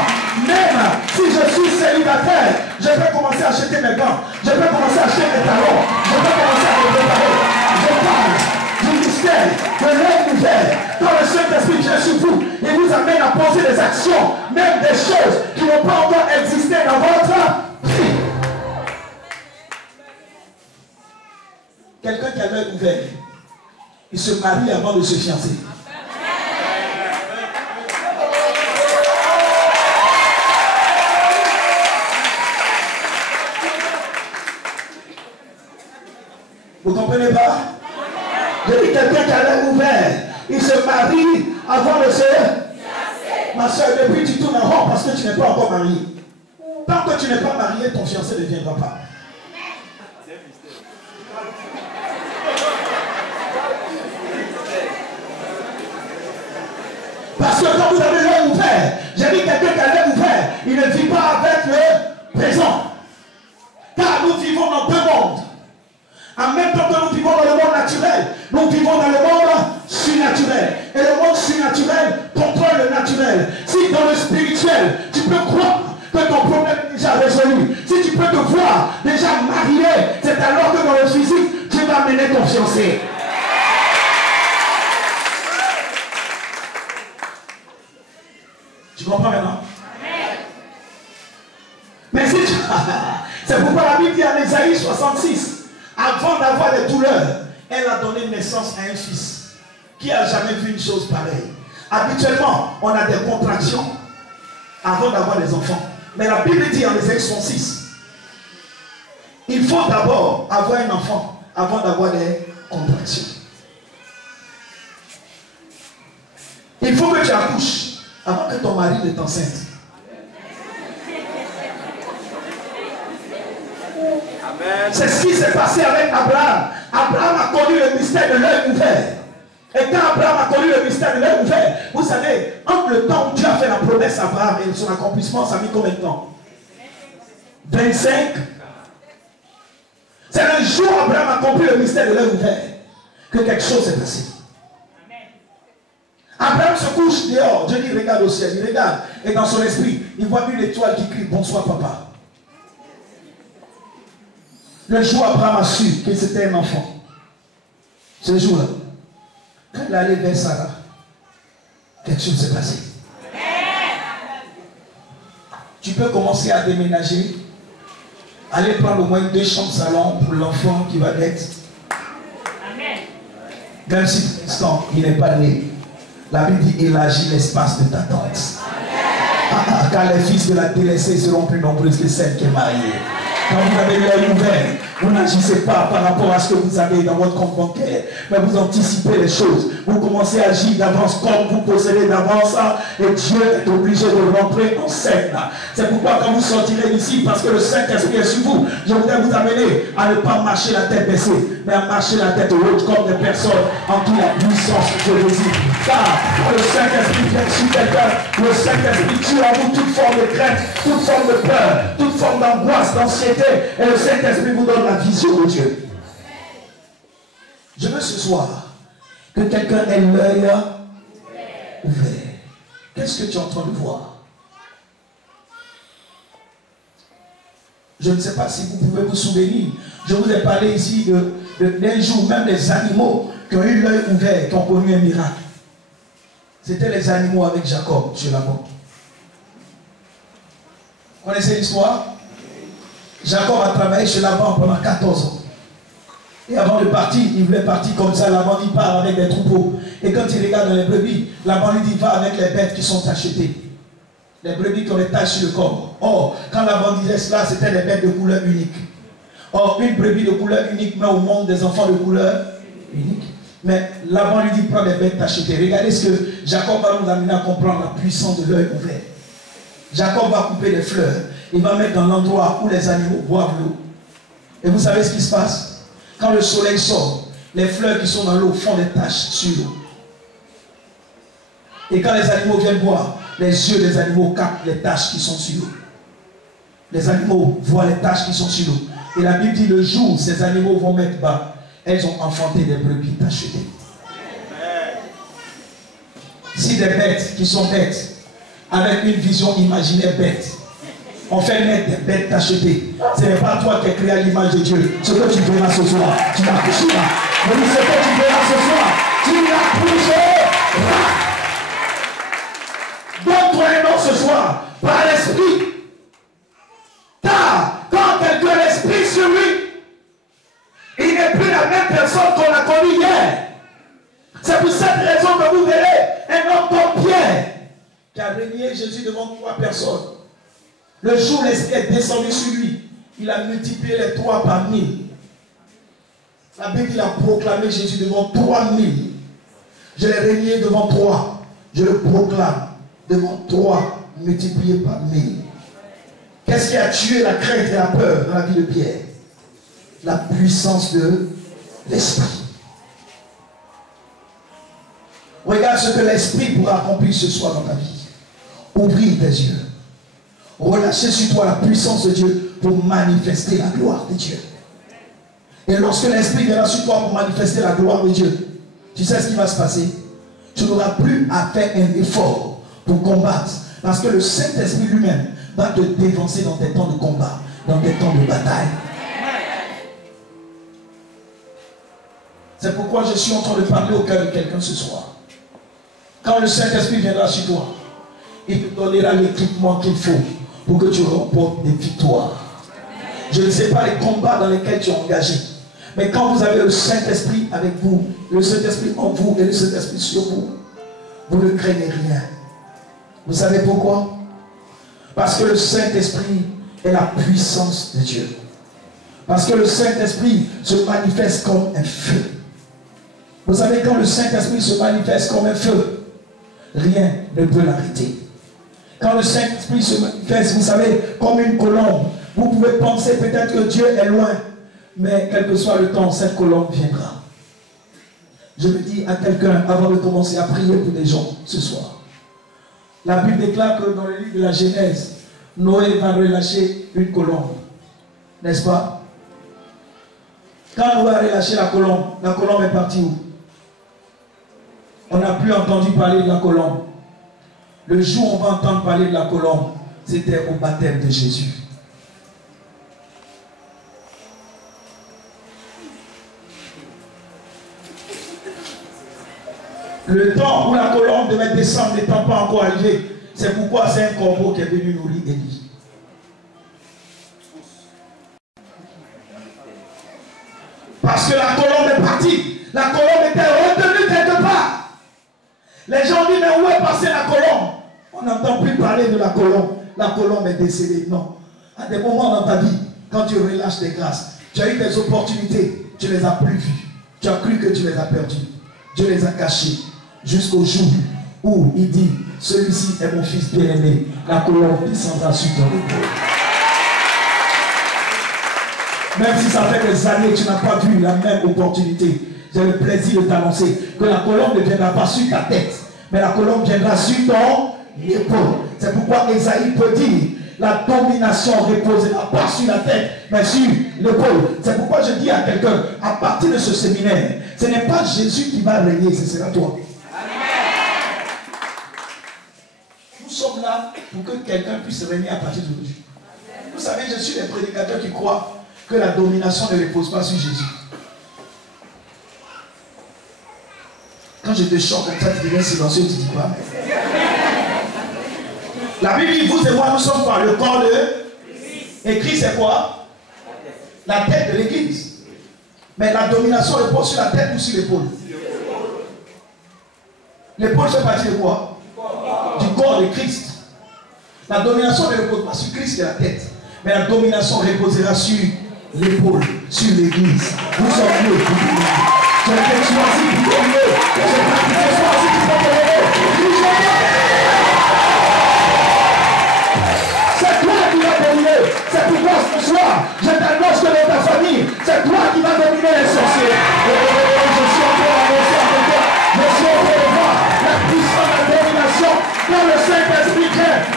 même si je suis célibataire, je peux commencer à acheter mes gants. Je peux commencer à acheter mes talons. Je peux commencer à me préparer. Je parle du mystère de l'œil ouvert. Quand le Saint-Esprit vient sur vous, il vous amène à poser des actions, même des choses qui n'ont pas encore existé dans votre vie. Quelqu'un qui a l'œil ouvert, il se marie avant de se fiancer. Vous comprenez pas? Je dis quelqu'un qui a l'œil ouvert, il se marie avant de se fiancer. Ma soeur, depuis tu tournes en rond parce que tu n'es pas encore marié. Tant que tu n'es pas marié, ton fiancé ne viendra pas. Parce que quand vous avez l'œil ouvert, j'ai dit quelqu'un qui a l'œil ouvert, il ne vit pas avec le présent. Car nous vivons dans 2 mondes. En même temps que nous vivons dans le monde naturel, nous vivons dans le monde surnaturel. Et le monde surnaturel contrôle le naturel. Si dans le spirituel, tu peux croire que ton problème est déjà résolu, si tu peux te voir déjà marié, c'est alors que dans le physique, tu vas mener ton fiancé. Tu comprends maintenant? Mais si tu... C'est pourquoi la Bible dit en Ésaïe 66, avant d'avoir des douleurs, elle a donné naissance à un fils. Qui a jamais vu une chose pareille? Habituellement, on a des contractions avant d'avoir des enfants. Mais la Bible dit en Ésaïe 66, il faut d'abord avoir un enfant avant d'avoir des contractions. Il faut que tu accouches avant que ton mari ne t'enceinte. C'est ce qui s'est passé avec Abraham. Abraham a connu le mystère de l'œil ouvert. Et quand Abraham a connu le mystère de l'œil ouvert, vous savez, entre le temps où Dieu a fait la promesse à Abraham et son accomplissement, ça a mis combien de temps? 25. C'est le jour où Abraham a compris le mystère de l'œil ouvert que quelque chose s'est passé. Abraham se couche dehors. Dieu dit regarde au ciel, il regarde. Et dans son esprit, il voit une étoile qui crie bonsoir papa. Le jour où Abraham a su que c'était un enfant, ce jour-là, quand il est allé vers Sarah, quelque chose s'est passé. Tu peux commencer à déménager, aller prendre au moins 2 chambres salon pour l'enfant qui va naître. Même si pour l'instant il n'est pas né, la Bible dit élargis l'espace de ta tente. Car les fils de la délaissée seront plus nombreux que celles qui sont mariées. Quand vous avez l'œil ouvert, vous n'agissez pas par rapport à ce que vous avez dans votre compte bancaire, mais vous anticipez les choses. Vous commencez à agir d'avance comme vous possédez d'avance, et Dieu est obligé de rentrer en scène. C'est pourquoi quand vous sortirez d'ici, parce que le Saint-Esprit est sur vous, je voudrais vous amener à ne pas marcher la tête baissée, mais à marcher la tête haute comme des personnes en qui la puissance de Jésus. Car quand le Saint-Esprit vient sur quelqu'un, le Saint-Esprit tue en vous toute forme de crainte, toute forme de peur, toute forme d'angoisse, d'anxiété, et le Saint-Esprit vous donne la vision de Dieu. Je veux ce soir que quelqu'un ait l'œil ouvert. Qu'est-ce que tu es en train de voir? Je ne sais pas si vous pouvez vous souvenir. Je vous ai parlé ici d'un jour, même des animaux qui ont eu l'œil ouvert, qui ont connu un miracle. C'était les animaux avec Jacob sur la bande. Vous connaissez l'histoire? Jacob a travaillé chez Laban pendant 14 ans. Et avant de partir, il voulait partir comme ça. Laban il part avec des troupeaux. Et quand il regarde dans les brebis, Laban lui dit va avec les bêtes qui sont achetées. Les brebis qui ont les taches sur le corps. Or, quand Laban disait cela, c'était des bêtes de couleur unique. Or, une brebis de couleur unique met au monde des enfants de couleur unique. Mais Laban lui dit prends des bêtes achetées. Regardez ce que Jacob va nous amener à comprendre la puissance de l'œil ouvert. Jacob va couper les fleurs. Il va mettre dans l'endroit où les animaux boivent l'eau. Et vous savez ce qui se passe? Quand le soleil sort, les fleurs qui sont dans l'eau font des taches sur l'eau. Et quand les animaux viennent boire, les yeux des animaux captent les taches qui sont sur l'eau. Les animaux voient les taches qui sont sur l'eau. Et la Bible dit le jour où ces animaux vont mettre bas, elles ont enfanté des brebis tachetées. Si des bêtes qui sont bêtes, avec une vision imaginaire bête, on fait naître des bêtes tachetées, ce n'est pas toi qui es créé à l'image de Dieu. Ce que tu verras ce soir, tu l'accoucheras. Je dis ce que tu verras ce soir, tu l'accoucheras. Donne-toi un nom ce soir, par l'esprit. Car quand quelqu'un a l'esprit sur lui, il n'est plus la même personne qu'on a connue hier. C'est pour cette raison que vous verrez un homme comme Pierre qui a régné Jésus devant 3 personnes. Le jour où l'esprit est descendu sur lui, il a multiplié les 3 par 1000. La Bible, il a proclamé Jésus devant 3000. Je l'ai régné devant 3. Je le proclame devant 3 multiplié par 1000. Qu'est-ce qui a tué la crainte et la peur dans la vie de Pierre? La puissance de l'esprit. Regarde ce que l'esprit pourra accomplir ce soir dans ta vie. Ouvrir tes yeux. Relâcher sur toi la puissance de Dieu pour manifester la gloire de Dieu. Et lorsque l'esprit viendra sur toi pour manifester la gloire de Dieu, tu sais ce qui va se passer? Tu n'auras plus à faire un effort pour combattre. Parce que le Saint-Esprit lui-même va te dévancer dans tes temps de combat, dans tes temps de bataille. C'est pourquoi je suis en train de parler au cœur de quelqu'un ce soir. Quand le Saint-Esprit viendra sur toi, il te donnera l'équipement qu'il faut pour que tu remportes des victoires. Je ne sais pas les combats dans lesquels tu es engagé, mais quand vous avez le Saint-Esprit avec vous, le Saint-Esprit en vous et le Saint-Esprit sur vous, vous ne craignez rien. Vous savez pourquoi? Parce que le Saint-Esprit est la puissance de Dieu. Parce que le Saint-Esprit se manifeste comme un feu. Vous savez, quand le Saint-Esprit se manifeste comme un feu, rien ne peut l'arrêter. Quand le Saint-Esprit se manifeste, vous savez, comme une colombe, vous pouvez penser peut-être que Dieu est loin, mais quel que soit le temps, cette colombe viendra. Je me dis à quelqu'un, avant de commencer à prier pour des gens ce soir, la Bible déclare que dans le livre de la Genèse, Noé va relâcher une colombe. N'est-ce pas? Quand Noé a relâché la colombe est partie où? On n'a plus entendu parler de la colombe. Le jour où on va entendre parler de la colombe, c'était au baptême de Jésus. Le temps où la colombe devait descendre n'étant pas encore arrivé, c'est pourquoi c'est un corbeau qui est venu nourrir Élie. Parce que la colombe est partie. La colombe était retenue quelque part. Les gens disent, mais où est passée la colombe? On n'entend plus parler de la colombe. La colombe est décédée. Non. À des moments dans ta vie, quand tu relâches des grâces, tu as eu des opportunités, tu ne les as plus vues. Tu as cru que tu les as perdues. Dieu les a cachées. Jusqu'au jour où il dit, celui-ci est mon fils bien-aimé. La colombe descendra sur ton épaule. Même si ça fait des années que tu n'as pas vu la même opportunité, j'ai le plaisir de t'annoncer que la colombe ne viendra pas sur ta tête, mais la colombe viendra sur ton épaule. C'est pourquoi Esaïe peut dire, la domination reposera pas sur la tête, mais sur l'épaule. C'est pourquoi je dis à quelqu'un, à partir de ce séminaire, ce n'est pas Jésus qui va régner, ce sera toi. Nous sommes là pour que quelqu'un puisse régner à partir d'aujourd'hui. Vous savez, je suis des prédicateurs qui croient que la domination ne repose pas sur Jésus. Quand je te chante comme ça, tu deviens silencieux, tu dis quoi? La Bible dit, vous et moi, nous sommes par le corps de... Et Christ, c'est quoi? La tête de l'église. Mais la domination repose sur la tête ou sur l'épaule? L'épaule fait partie de quoi? Du corps de Christ. La domination ne repose pas sur Christ et la tête. Mais la domination reposera sur l'épaule, sur l'église. Nous sommes mieux pour dominer. Je t'ai choisi pour dominer. Je t'ai choisi pour dominer. C'est toi qui vas dominer. C'est pourquoi ce soir, je t'annonce que dans ta famille, c'est toi qui vas dominer les sorciers. Je suis en train d'annoncer à quelqu'un. Je suis en train de voir la puissance de la domination dans le Saint-Esprit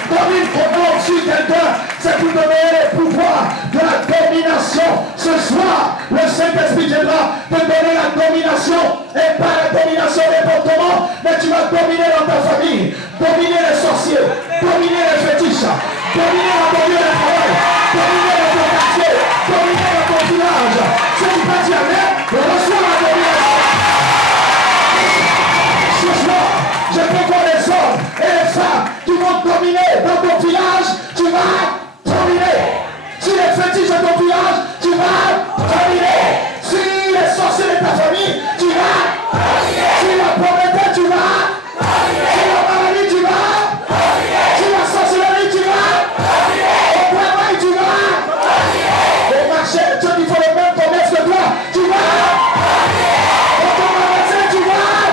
domine comment sur quelqu'un. C'est pour donner le pouvoir de la domination. Ce soir, le Saint-Esprit viendra te donner la domination. Et pas la domination n'importe comment, mais tu vas dominer dans ta famille. Dominer les sorciers. Dominer les fétiches. Dominer la bonne de travail. Dominer dans ton quartier. Dominer dans ton village. Si tu peux dire amen, reçois la domination. Ce soir, je peux voir les hommes et les femmes qui vont dominer dans ton village. Tu vas dominer. Si les fétiches de ton village, tu vas dominer. Si les sorciers de ta famille, tu vas dominer. Si la pauvreté, tu vas dominer. Si la maladie, tu vas dominer. Si la sorcellerie, tu vas dominer. Au travail, tu vas dominer. Au marché, ceux qui font le même commerce que toi, tu vas dominer. Au ton magasin, tu vas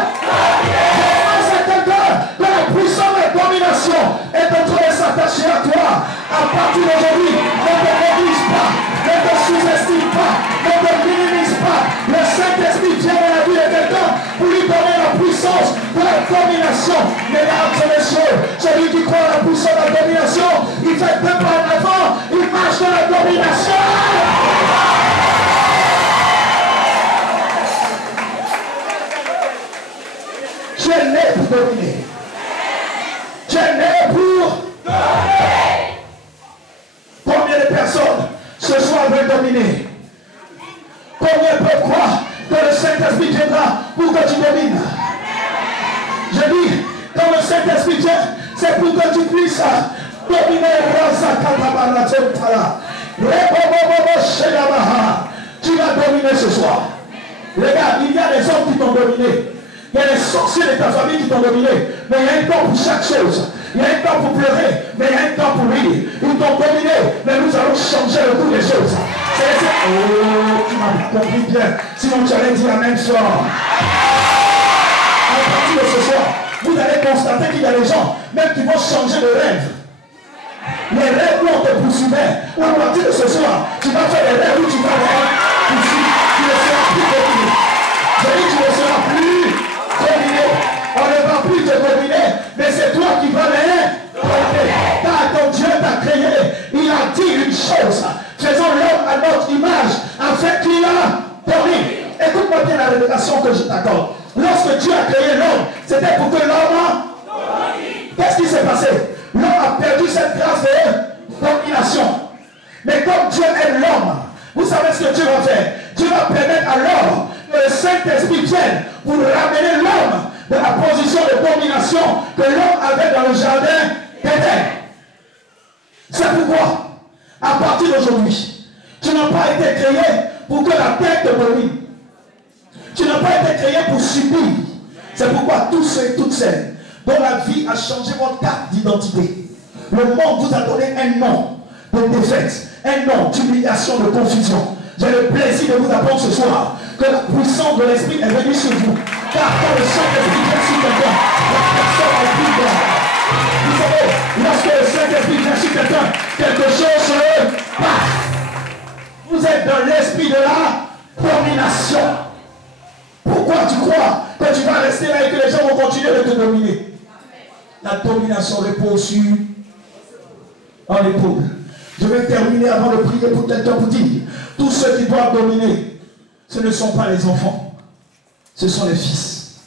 dominer. Je pense à quelqu'un que la puissance de la domination est en train de s'attacher à toi. À partir d'aujourd'hui, ne te néglige pas, ne te sous-estime pas, ne te minimise pas. Le Saint-Esprit vient dans la vie de quelqu'un pour lui donner la puissance de la domination. Mesdames et messieurs, celui qui croit à la puissance de la domination, il fait 2 pas en avant, il marche dans la domination. Tu es né pour dominer. Tu es né pour dominer. Combien de personnes ce soir veulent dominer? Combien peuvent croire que le Saint-Esprit viendra pour que tu domines? Je dis, quand le Saint-Esprit vient, c'est pour que tu puisses dominer. Tu vas dominer ce soir. Regarde, il y a des hommes qui t'ont dominé. Il y a des sorciers de ta famille qui t'ont dominé. Mais il y a un temps pour chaque chose. Il y a un temps pour pleurer, mais il y a un temps pour rire. Ils t'ont dominé, mais nous allons changer le cours des choses. Oh, tu m'as compris bien. Sinon tu allais dire amen fort. À partir de ce soir, vous allez constater qu'il y a des gens, même qui vont changer de rêve. Les rêves où on te poursuivait. À partir de ce soir, tu vas faire des rêves où tu vas poursuivre. Tu ne seras plus dominé. J'ai dit tu ne seras plus dominé. On ne va plus te dominer, mais c'est toi qui vas les dominer. Car ton Dieu t'a créé. Il a dit une chose. Faisons l'homme à notre image, afin qu'il domine. Écoute-moi bien la révélation que je t'accorde. Lorsque Dieu a créé l'homme, c'était pour que l'homme domine. Qu'est-ce qui s'est passé? L'homme a perdu cette grâce de domination. Mais comme Dieu aime l'homme, vous savez ce que Dieu va faire? Dieu va permettre à l'homme que le Saint-Esprit vienne pour ramener l'homme de la position de domination que l'homme avait dans le jardin d'Éden. C'est pourquoi, à partir d'aujourd'hui, tu n'as pas été créé pour que la tête te domine. Tu n'as pas été créé pour subir. C'est pourquoi tous ceux et toutes celles dont la vie a changé votre carte d'identité, le monde vous a donné un nom de défaite, un nom d'humiliation, de confusion. J'ai le plaisir de vous apprendre ce soir que la puissance de l'Esprit est venue sur vous. Car quand le Saint-Esprit vient sur quelqu'un, la personne est plus grande. Vous savez, lorsque le Saint-Esprit vient sur quelqu'un, quelque chose se passe. Vous êtes dans l'esprit de la domination. Pourquoi tu crois que tu vas rester là et que les gens vont continuer de te dominer? La domination repose sur l'épaule. Je vais terminer avant de prier pour quelqu'un pour dire, tous ceux qui doivent dominer, ce ne sont pas les enfants, ce sont les fils.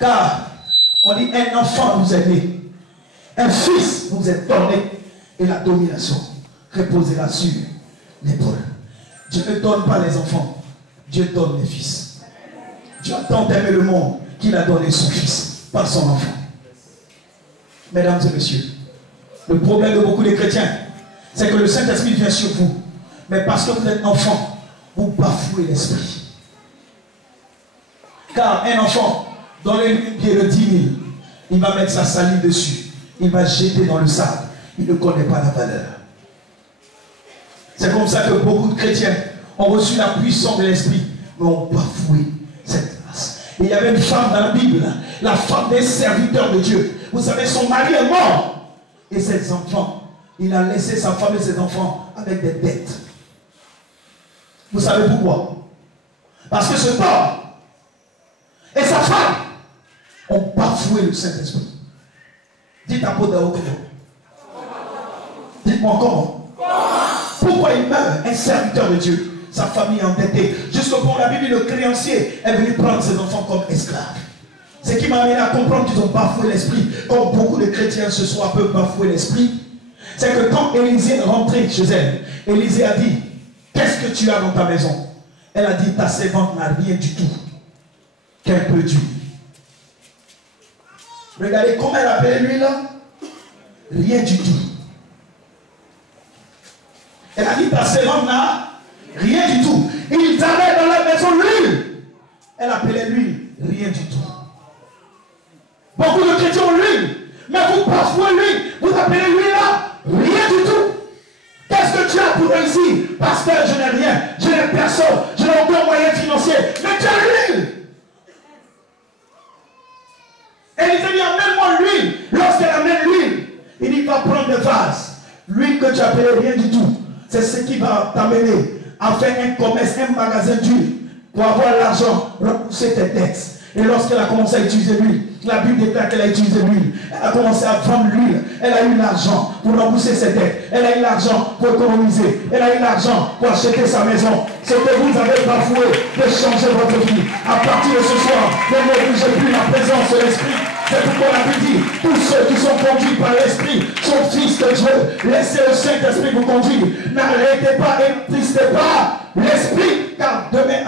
Car on dit un enfant vous est né, un fils vous est donné, et la domination reposera sur l'épaule. Dieu ne donne pas les enfants, Dieu donne les fils. Dieu a tant aimé le monde qu'il a donné son fils, pas son enfant. Mesdames et messieurs, le problème de beaucoup de chrétiens, c'est que le Saint-Esprit vient sur vous. Mais parce que vous êtes enfant, vous bafouez l'esprit. Car un enfant, donnez-lui une pierre de 10 000, il va mettre sa salive dessus. Il va jeter dans le sable. Il ne connaît pas la valeur. C'est comme ça que beaucoup de chrétiens ont reçu la puissance de l'esprit, mais ont bafoué cette grâce. Et il y avait une femme dans la Bible, la femme des serviteurs de Dieu. Vous savez, son mari est mort. Et ses enfants, il a laissé sa femme et ses enfants avec des dettes. Vous savez pourquoi? Parce que ce homme et sa femme ont bafoué le Saint-Esprit. Dites à Poda. Dites-moi comment. Pourquoi il meurt, un serviteur de Dieu? Sa famille est endettée. Jusqu'au point où la Bible, le créancier est venu prendre ses enfants comme esclaves. Ce qui m'a amené à comprendre qu'ils ont bafoué l'esprit, comme beaucoup de chrétiens ce soir peuvent bafouer l'esprit. C'est que quand Élisée est rentré chez elle, Élisée a dit, qu'est-ce que tu as dans ta maison? Elle a dit, ta servante n'a rien du tout. Qu'un peu d'huile. Regardez comment elle appelait l'huile là. Rien du tout. Elle a dit, ta servante n'a rien du tout. Ils allaient dans la maison l'huile. Elle appelait l'huile rien du tout. Beaucoup de chrétiens ont l'huile, mais vous bafouez l'huile. Vous appelez l'huile là rien du tout. Qu'est-ce que tu as pour réussir? Pasteur, je n'ai rien, je n'ai personne, je n'ai aucun moyen financier, mais tu as l'huile. Élisée dit, amène-moi l'huile. Lorsqu'elle amène l'huile, il dit, va prendre des vases. L'huile que tu appelais rien du tout, c'est ce qui va t'amener à faire un commerce, un magasin d'huile, pour avoir l'argent, repousser tes dettes. Et lorsqu'elle a commencé à utiliser l'huile, la Bible déclare qu'elle a utilisé l'huile. Elle a commencé à vendre l'huile. Elle a eu l'argent pour rembourser ses dettes. Elle a eu l'argent pour économiser. Elle a eu l'argent pour acheter sa maison. Ce que vous avez bafoué de changer votre vie. À partir de ce soir, ne négligez plus la présence de l'Esprit. C'est pourquoi la Bible dit, tous ceux qui sont conduits par l'Esprit sont fils de Dieu. Laissez le Saint-Esprit vous conduire. N'arrêtez pas et n'entristez pas l'Esprit. Car demain,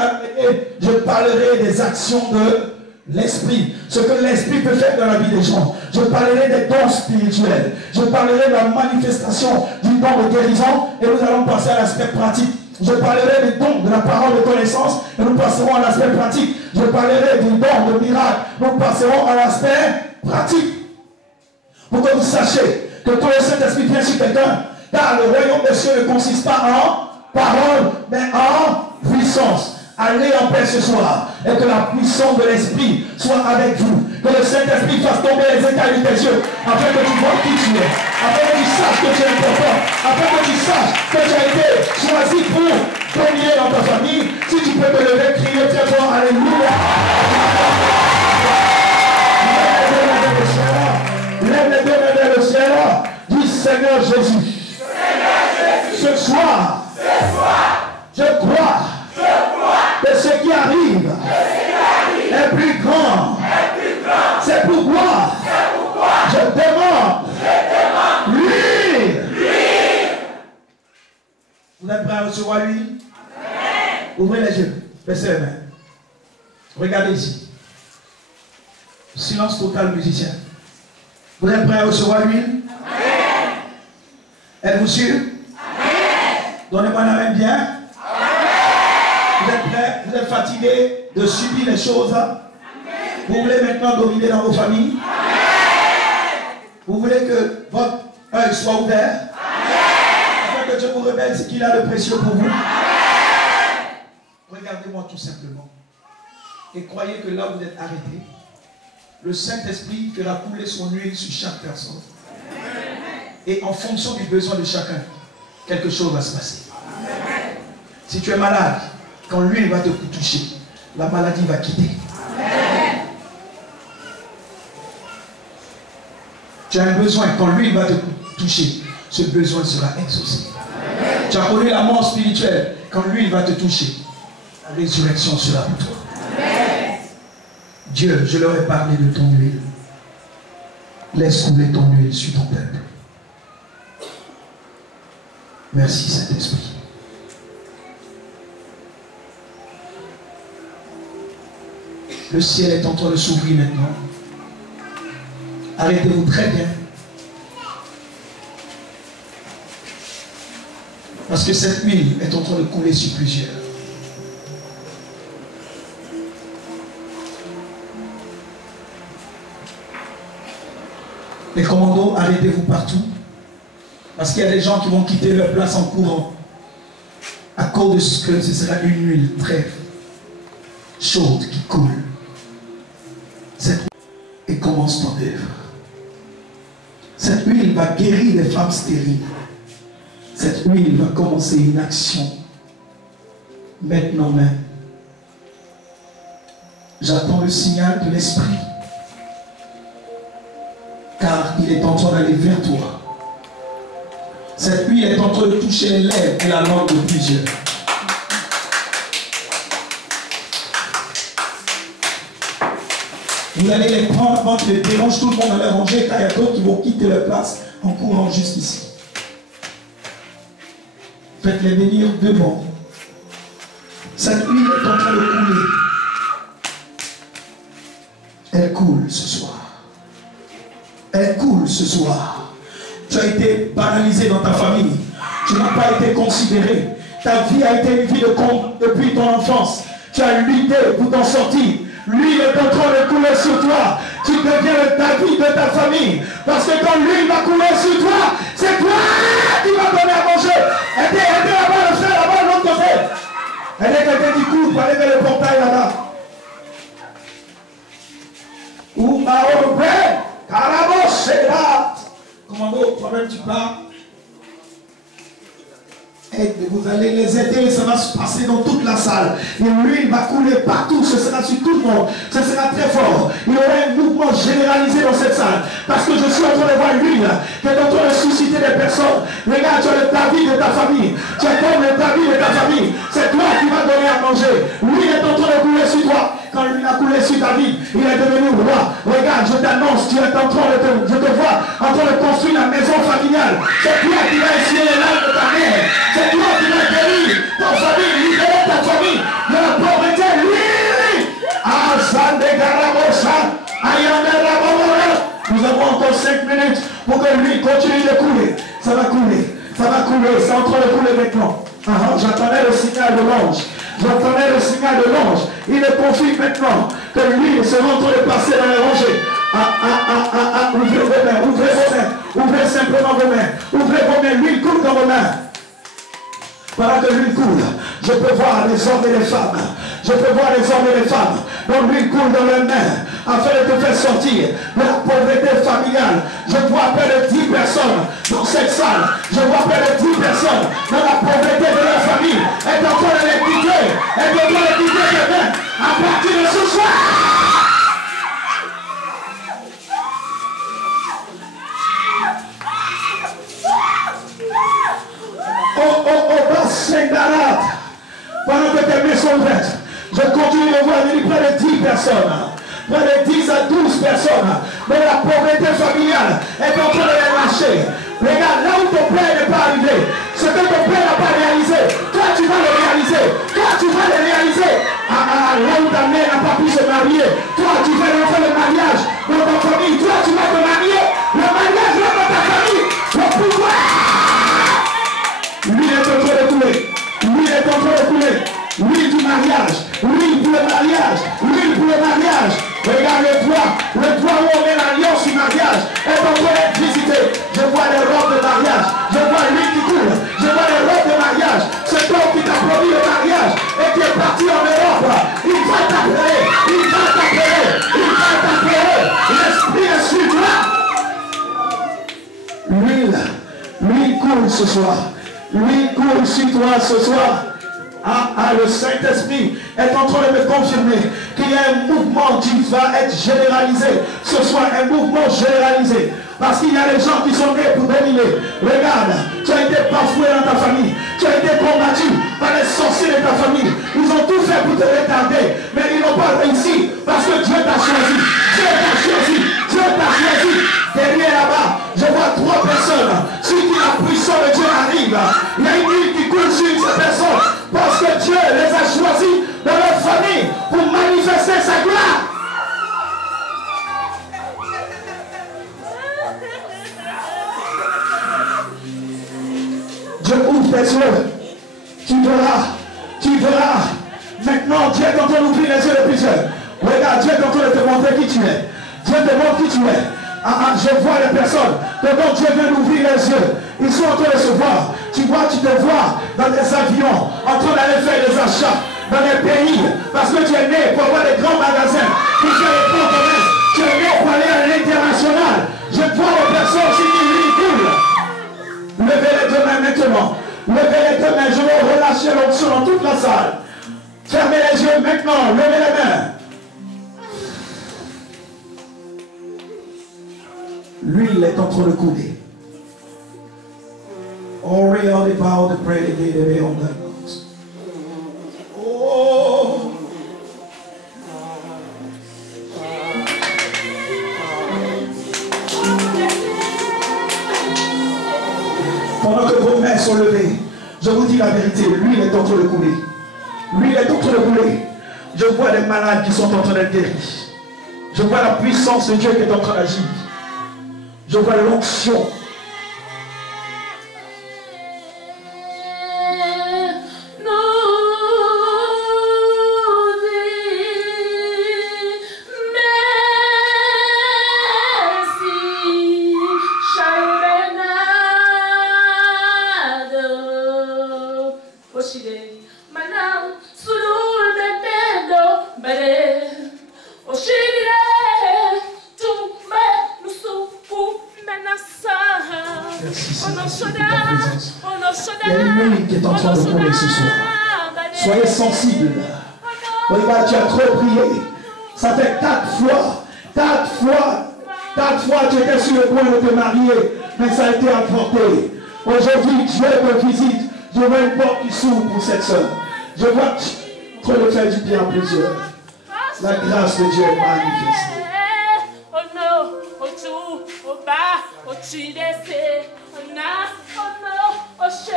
je parlerai des actions de l'Esprit. Ce que l'Esprit peut faire dans la vie des gens. Je parlerai des dons spirituels. Je parlerai de la manifestation du don de guérison. Et nous allons passer à l'aspect pratique. Je parlerai des dons de la parole de connaissance et nous passerons à l'aspect pratique. Je parlerai des dons de miracles. Nous passerons à l'aspect pratique. Pour que vous sachiez que quand le Saint-Esprit vient sur quelqu'un, car le royaume des cieux ne consiste pas en parole, mais en puissance. Allez en paix ce soir et que la puissance de l'Esprit soit avec vous. Que le Saint-Esprit fasse tomber les écailles de tes yeux afin que tu vois qui tu es, afin que tu saches que tu es important, afin que tu saches que tu as été choisi pour dominer dans ta famille. Si tu peux te lever, crier très fort, alléluia. Lève les deux mains vers le ciel. Dis Seigneur Jésus. Ce soir, je crois que ce qui arrive est plus grand. C'est pourquoi je demande l'huile. Vous êtes prêts à recevoir l'huile? Ouvrez les yeux, baissez les mains. Regardez ici. Silence total, musicien. Vous êtes prêts à recevoir l'huile? Êtes-vous sûr? Donnez-moi la main bien. Vous êtes prêts? Vous êtes fatigués de subir les choses? Vous voulez maintenant dominer dans vos familles? Vous voulez que votre œil soit ouvert? Afin que Dieu vous révèle ce qu'il a de précieux pour vous? Regardez-moi tout simplement. Et croyez que là où vous êtes arrêtés, le Saint-Esprit fera couler son huile sur chaque personne. Et en fonction du besoin de chacun, quelque chose va se passer. Si tu es malade, quand l'huile va te toucher, la maladie va quitter. Tu as un besoin, quand l'huile va te toucher, ce besoin sera exaucé. Tu as connu la mort spirituelle, quand l'huile va te toucher, la résurrection sera pour toi. Dieu, je leur ai parlé de ton huile. Laisse couler ton huile sur ton peuple. Merci Saint-Esprit. Le ciel est en train de s'ouvrir maintenant. Arrêtez-vous très bien. Parce que cette huile est en train de couler sur plusieurs. Les commandos, arrêtez-vous partout. Parce qu'il y a des gens qui vont quitter leur place en courant. À cause de ce que ce sera une huile très chaude qui coule. Cette huile commence ton œuvre. Cette huile va guérir les femmes stériles. Cette huile va commencer une action. Maintenant même. J'attends le signal de l'esprit. Car il est en train d'aller vers toi. Cette huile est en train de toucher les lèvres et la langue de plusieurs. Vous allez les prendre avant qu'ils les dérangent tout le monde dans les rangées, car il y a d'autres qui vont quitter leur place en courant juste ici. Faites-les venir devant. Cette huile est en train de couler. Elle coule ce soir. Elle coule ce soir. Tu as été banalisé dans ta famille. Tu n'as pas été considéré. Ta vie a été une vie de compte depuis ton enfance. Tu as lutté pour t'en sortir. L'huile est en train de couler sur toi. Tu deviens le David de ta famille. Parce que quand l'huile va couler sur toi, c'est toi qui vas donner à manger. Aidez là-bas le frère, là-bas de l'autre côté. Aidez quelqu'un qui court pour aller vers le portail là-bas. Ou Maorbe, Carabo, c'est là. Commando, toi-même tu pars. Aide, vous allez les aider, ça va se passer dans toute la salle. Et l'huile va couler partout, ce sera sur tout le monde. Ce sera très fort. Il y aura un mouvement généralisé dans cette salle. Parce que je suis en train de voir l'huile qui est en train de susciter des personnes. Regarde, tu es le David de ta famille. Tu es comme le David de ta famille. C'est toi qui vas donner à manger. L'huile est en train de couler sur toi. Quand l'huile a coulé sur David, il est devenu roi. Regarde, je t'annonce, tu es en train de je te vois en train de construire la maison familiale. C'est toi qui vas essuyer les larmes de ta mère. C'est toi qui vas guérir ta famille, libérer ta famille de la pauvreté. Nous avons encore 5 minutes pour que l'huile continue de couler. Ça va couler, ça va couler, c'est en train de couler maintenant. J'attendais le signal de l'ange. J'entendais le signal de l'ange. Il me confie maintenant que l'huile sera en train de passer dans les rangées. Ouvrez vos mains, ouvrez vos mains. Ouvrez simplement vos mains. Ouvrez vos mains, l'huile coule dans vos mains. Pendant que l'huile coule, je peux voir les hommes et les femmes. Je peux voir les hommes et les femmes dont l'huile coule dans leurs mains afin de te faire sortir de la pauvreté familiale. Je vois près de 10 personnes dans cette salle. Je vois près de 10 personnes dans la pauvreté de leur famille. Elle est en train de les quitter. Elle est en train de quitter quelqu'un à partir de ce soir. Pendant que tes mains sont ouvertes, je continue de voir venir près de 10 personnes. Près de 10 à 12 personnes. Mais la pauvreté familiale est en train de les lâcher. Regarde, là où ton père n'est pas arrivé, ce que ton père n'a pas réalisé, toi tu vas le réaliser. Toi tu vas le réaliser. Là où ta mère n'a pas pu se marier, toi tu vas rentrer le mariage dans ta famille. Toi tu vas te marier. Le mariage là dans ta famille. Le pouvoir. Lui est en train de couler. Lui est en train de couler. L'huile du mariage, l'huile pour le mariage, l'huile pour le mariage. Regarde le toit où on met l'alliance du mariage est en train d'être visité. Je vois les robes de mariage, je vois l'huile qui coule, je vois les robes de mariage. C'est toi qui t'a promis le mariage et qui est parti en Europe. Il va t'appeler, il va t'appeler, il va t'appeler. L'esprit est sur toi. L'huile coule ce soir. L'huile coule sur toi ce soir. Le Saint-Esprit est en train de me confirmer qu'il y a un mouvement qui va être généralisé. Ce soir, un mouvement généralisé. Parce qu'il y a des gens qui sont nés pour dominer. Regarde, tu as été bafoué dans ta famille. Tu as été combattu par les sorciers de ta famille. Ils ont tout fait pour te retarder. Mais ils n'ont pas réussi. Parce que Dieu t'a choisi. Dieu t'a choisi. Dieu t'a choisi. Derrière là-bas, je vois 3 personnes. Sur qui la puissance de Dieu arrive. Il y a une huile qui coule sur ces personnes. Parce que Dieu les a choisis dans leur famille pour manifester sa gloire. les yeux. Tu verras. Tu verras. Maintenant, Dieu est en train d'ouvrir les yeux de plusieurs. Regarde, Dieu est en train de te montrer qui tu es. Dieu te montre qui tu es. Je vois les personnes dont Dieu vient d'ouvrir les yeux. Ils sont en train de se voir. Tu vois, tu te vois dans des avions, en train d'aller faire des achats dans les pays. Parce que tu es né pour avoir des grands magasins, pour faire les grands commerces. Tu es né pour aller à l'international. Je vois les personnes qui sont ridicules. Levez les deux mains maintenant. Levez les deux mains. Je vais relâcher l'onction dans toute la salle. Fermez les yeux maintenant. Levez les mains. L'huile est en train de couler. Oh, real the power to pray the day on that nose. Oh. Pendant que vos mains sont levées, je vous dis la vérité, l'huile est en train de couler. L'huile est en train de couler. Je vois des malades qui sont en train d'être guéris. Je vois la puissance de Dieu qui est en train d'agir. Je vois l'onction. Soyez sensible. Regarde, tu as trop prié. Ça fait 4 fois tu étais sur le point de te marier, mais ça a été apporté. Aujourd'hui, Dieu te visite. Je vois une porte qui s'ouvre pour cette soeur. Je vois trop de faire du bien à plusieurs. La grâce de Dieu est manifestée.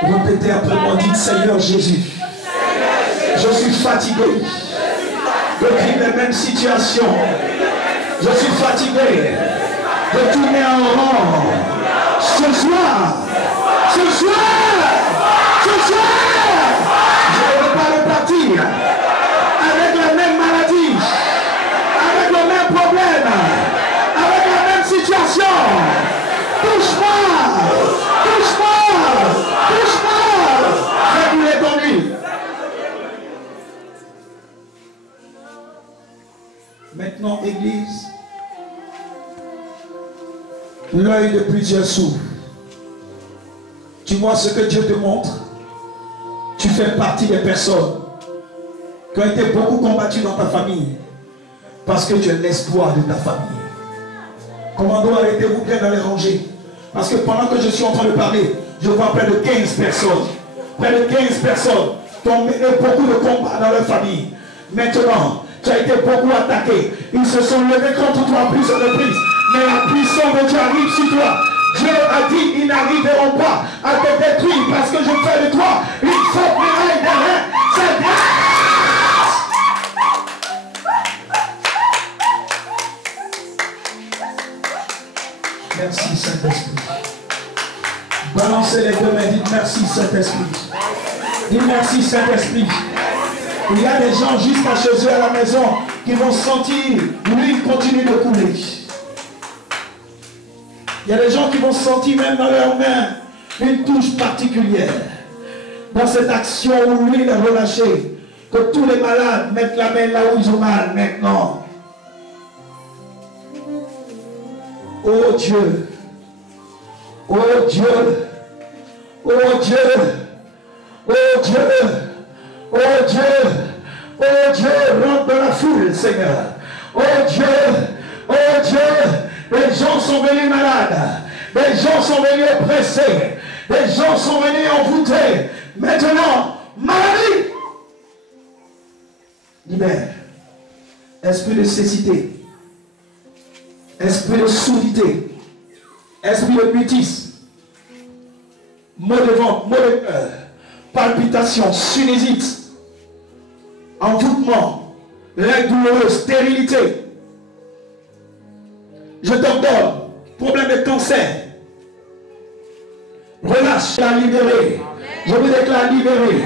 Répétez après moi, dites Seigneur Jésus, je suis fatigué de vivre les mêmes situations. Je suis fatigué de tourner en rond. Ce soir, je ne veux pas repartir avec la même maladie, avec le même problème, avec la même situation. Touche-moi, fais-moi ton huile. Maintenant, Église, l'œil de plusieurs s'ouvre. Tu vois ce que Dieu te montre. Tu fais partie des personnes qui ont été beaucoup combattues dans ta famille parce que tu es l'espoir de ta famille. Commando, arrêtez-vous bien dans les rangées. Parce que pendant que je suis en train de parler, je vois près de 15 personnes. Près de 15 personnes qui ont mené beaucoup de combats dans leur famille. Maintenant, tu as été beaucoup attaqué. Ils se sont levés contre toi à plusieurs reprises. Mais la puissance de Dieu arrive sur toi. Dieu a dit, ils n'arriveront pas à te détruire parce que je fais de toi une forte muraille derrière. C'est grâce. Merci Saint-Esprit. Balancez les deux mains, dites merci Saint-Esprit. Dites merci Saint-Esprit. Il y a des gens jusqu'à chez eux à la maison qui vont sentir l'huile continue de couler. Il y a des gens qui vont sentir même dans leurs mains une touche particulière. Dans cette action où l'huile est relâchée, que tous les malades mettent la main là où ils ont mal maintenant. Oh Dieu, oh Dieu, oh Dieu, oh Dieu, oh Dieu, oh Dieu, rentre dans la foule, Seigneur. Oh Dieu, oh Dieu. Les gens sont venus malades. Les gens sont venus oppressés. Les gens sont venus envoûtés. Maintenant, maladie. Libère. Esprit de cécité. Esprit de sourdité. Esprit de mutisme. Maux de ventre, maux de cœur. Palpitation, sinusite. Envoûtement. Règles douloureuses, stérilité. Je t'ordonne, problème de cancer, relâche, la libérer. Je vous déclare libéré.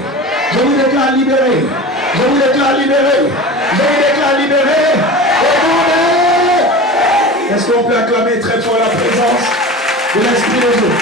Je vous déclare libéré. Je vous déclare libéré. Je vous déclare libéré. Est-ce qu'on peut acclamer très fort la présence de l'Esprit de Dieu?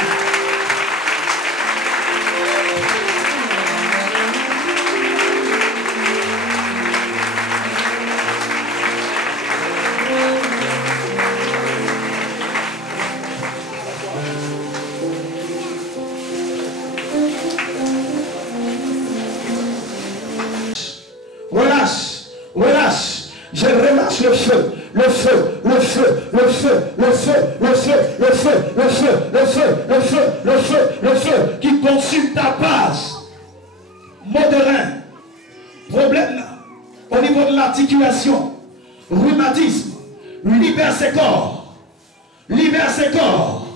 Relâche, je relâche le feu, le feu, le feu, le feu, le feu, le feu, le feu, le feu, le feu, le feu, le feu, le feu qui consume ta base. Maux de rein, problème au niveau de l'articulation, rhumatisme, libère ses corps, libère ses corps,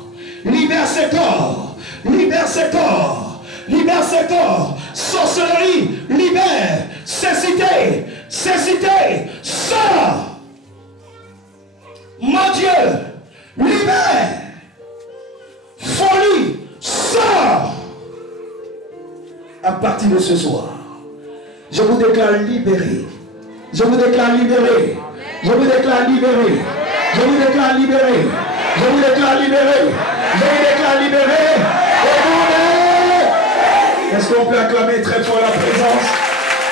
libère ses corps, libère ses corps, libère ses corps, sorcellerie, libère, cécité, cécité, sors. Mon Dieu, libère, folie, sors. À partir de ce soir, je vous déclare libéré. Je vous déclare libéré. Je vous déclare libéré. Je vous déclare libéré. Je vous déclare libéré. Je vous déclare libéré. Est-ce qu'on peut acclamer très fort la présence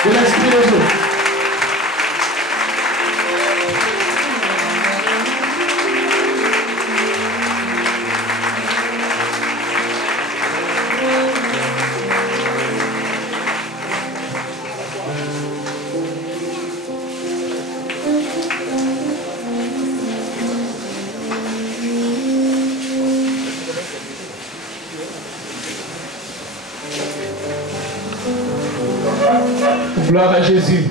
de l'Esprit de Dieu? Gloire à Jésus.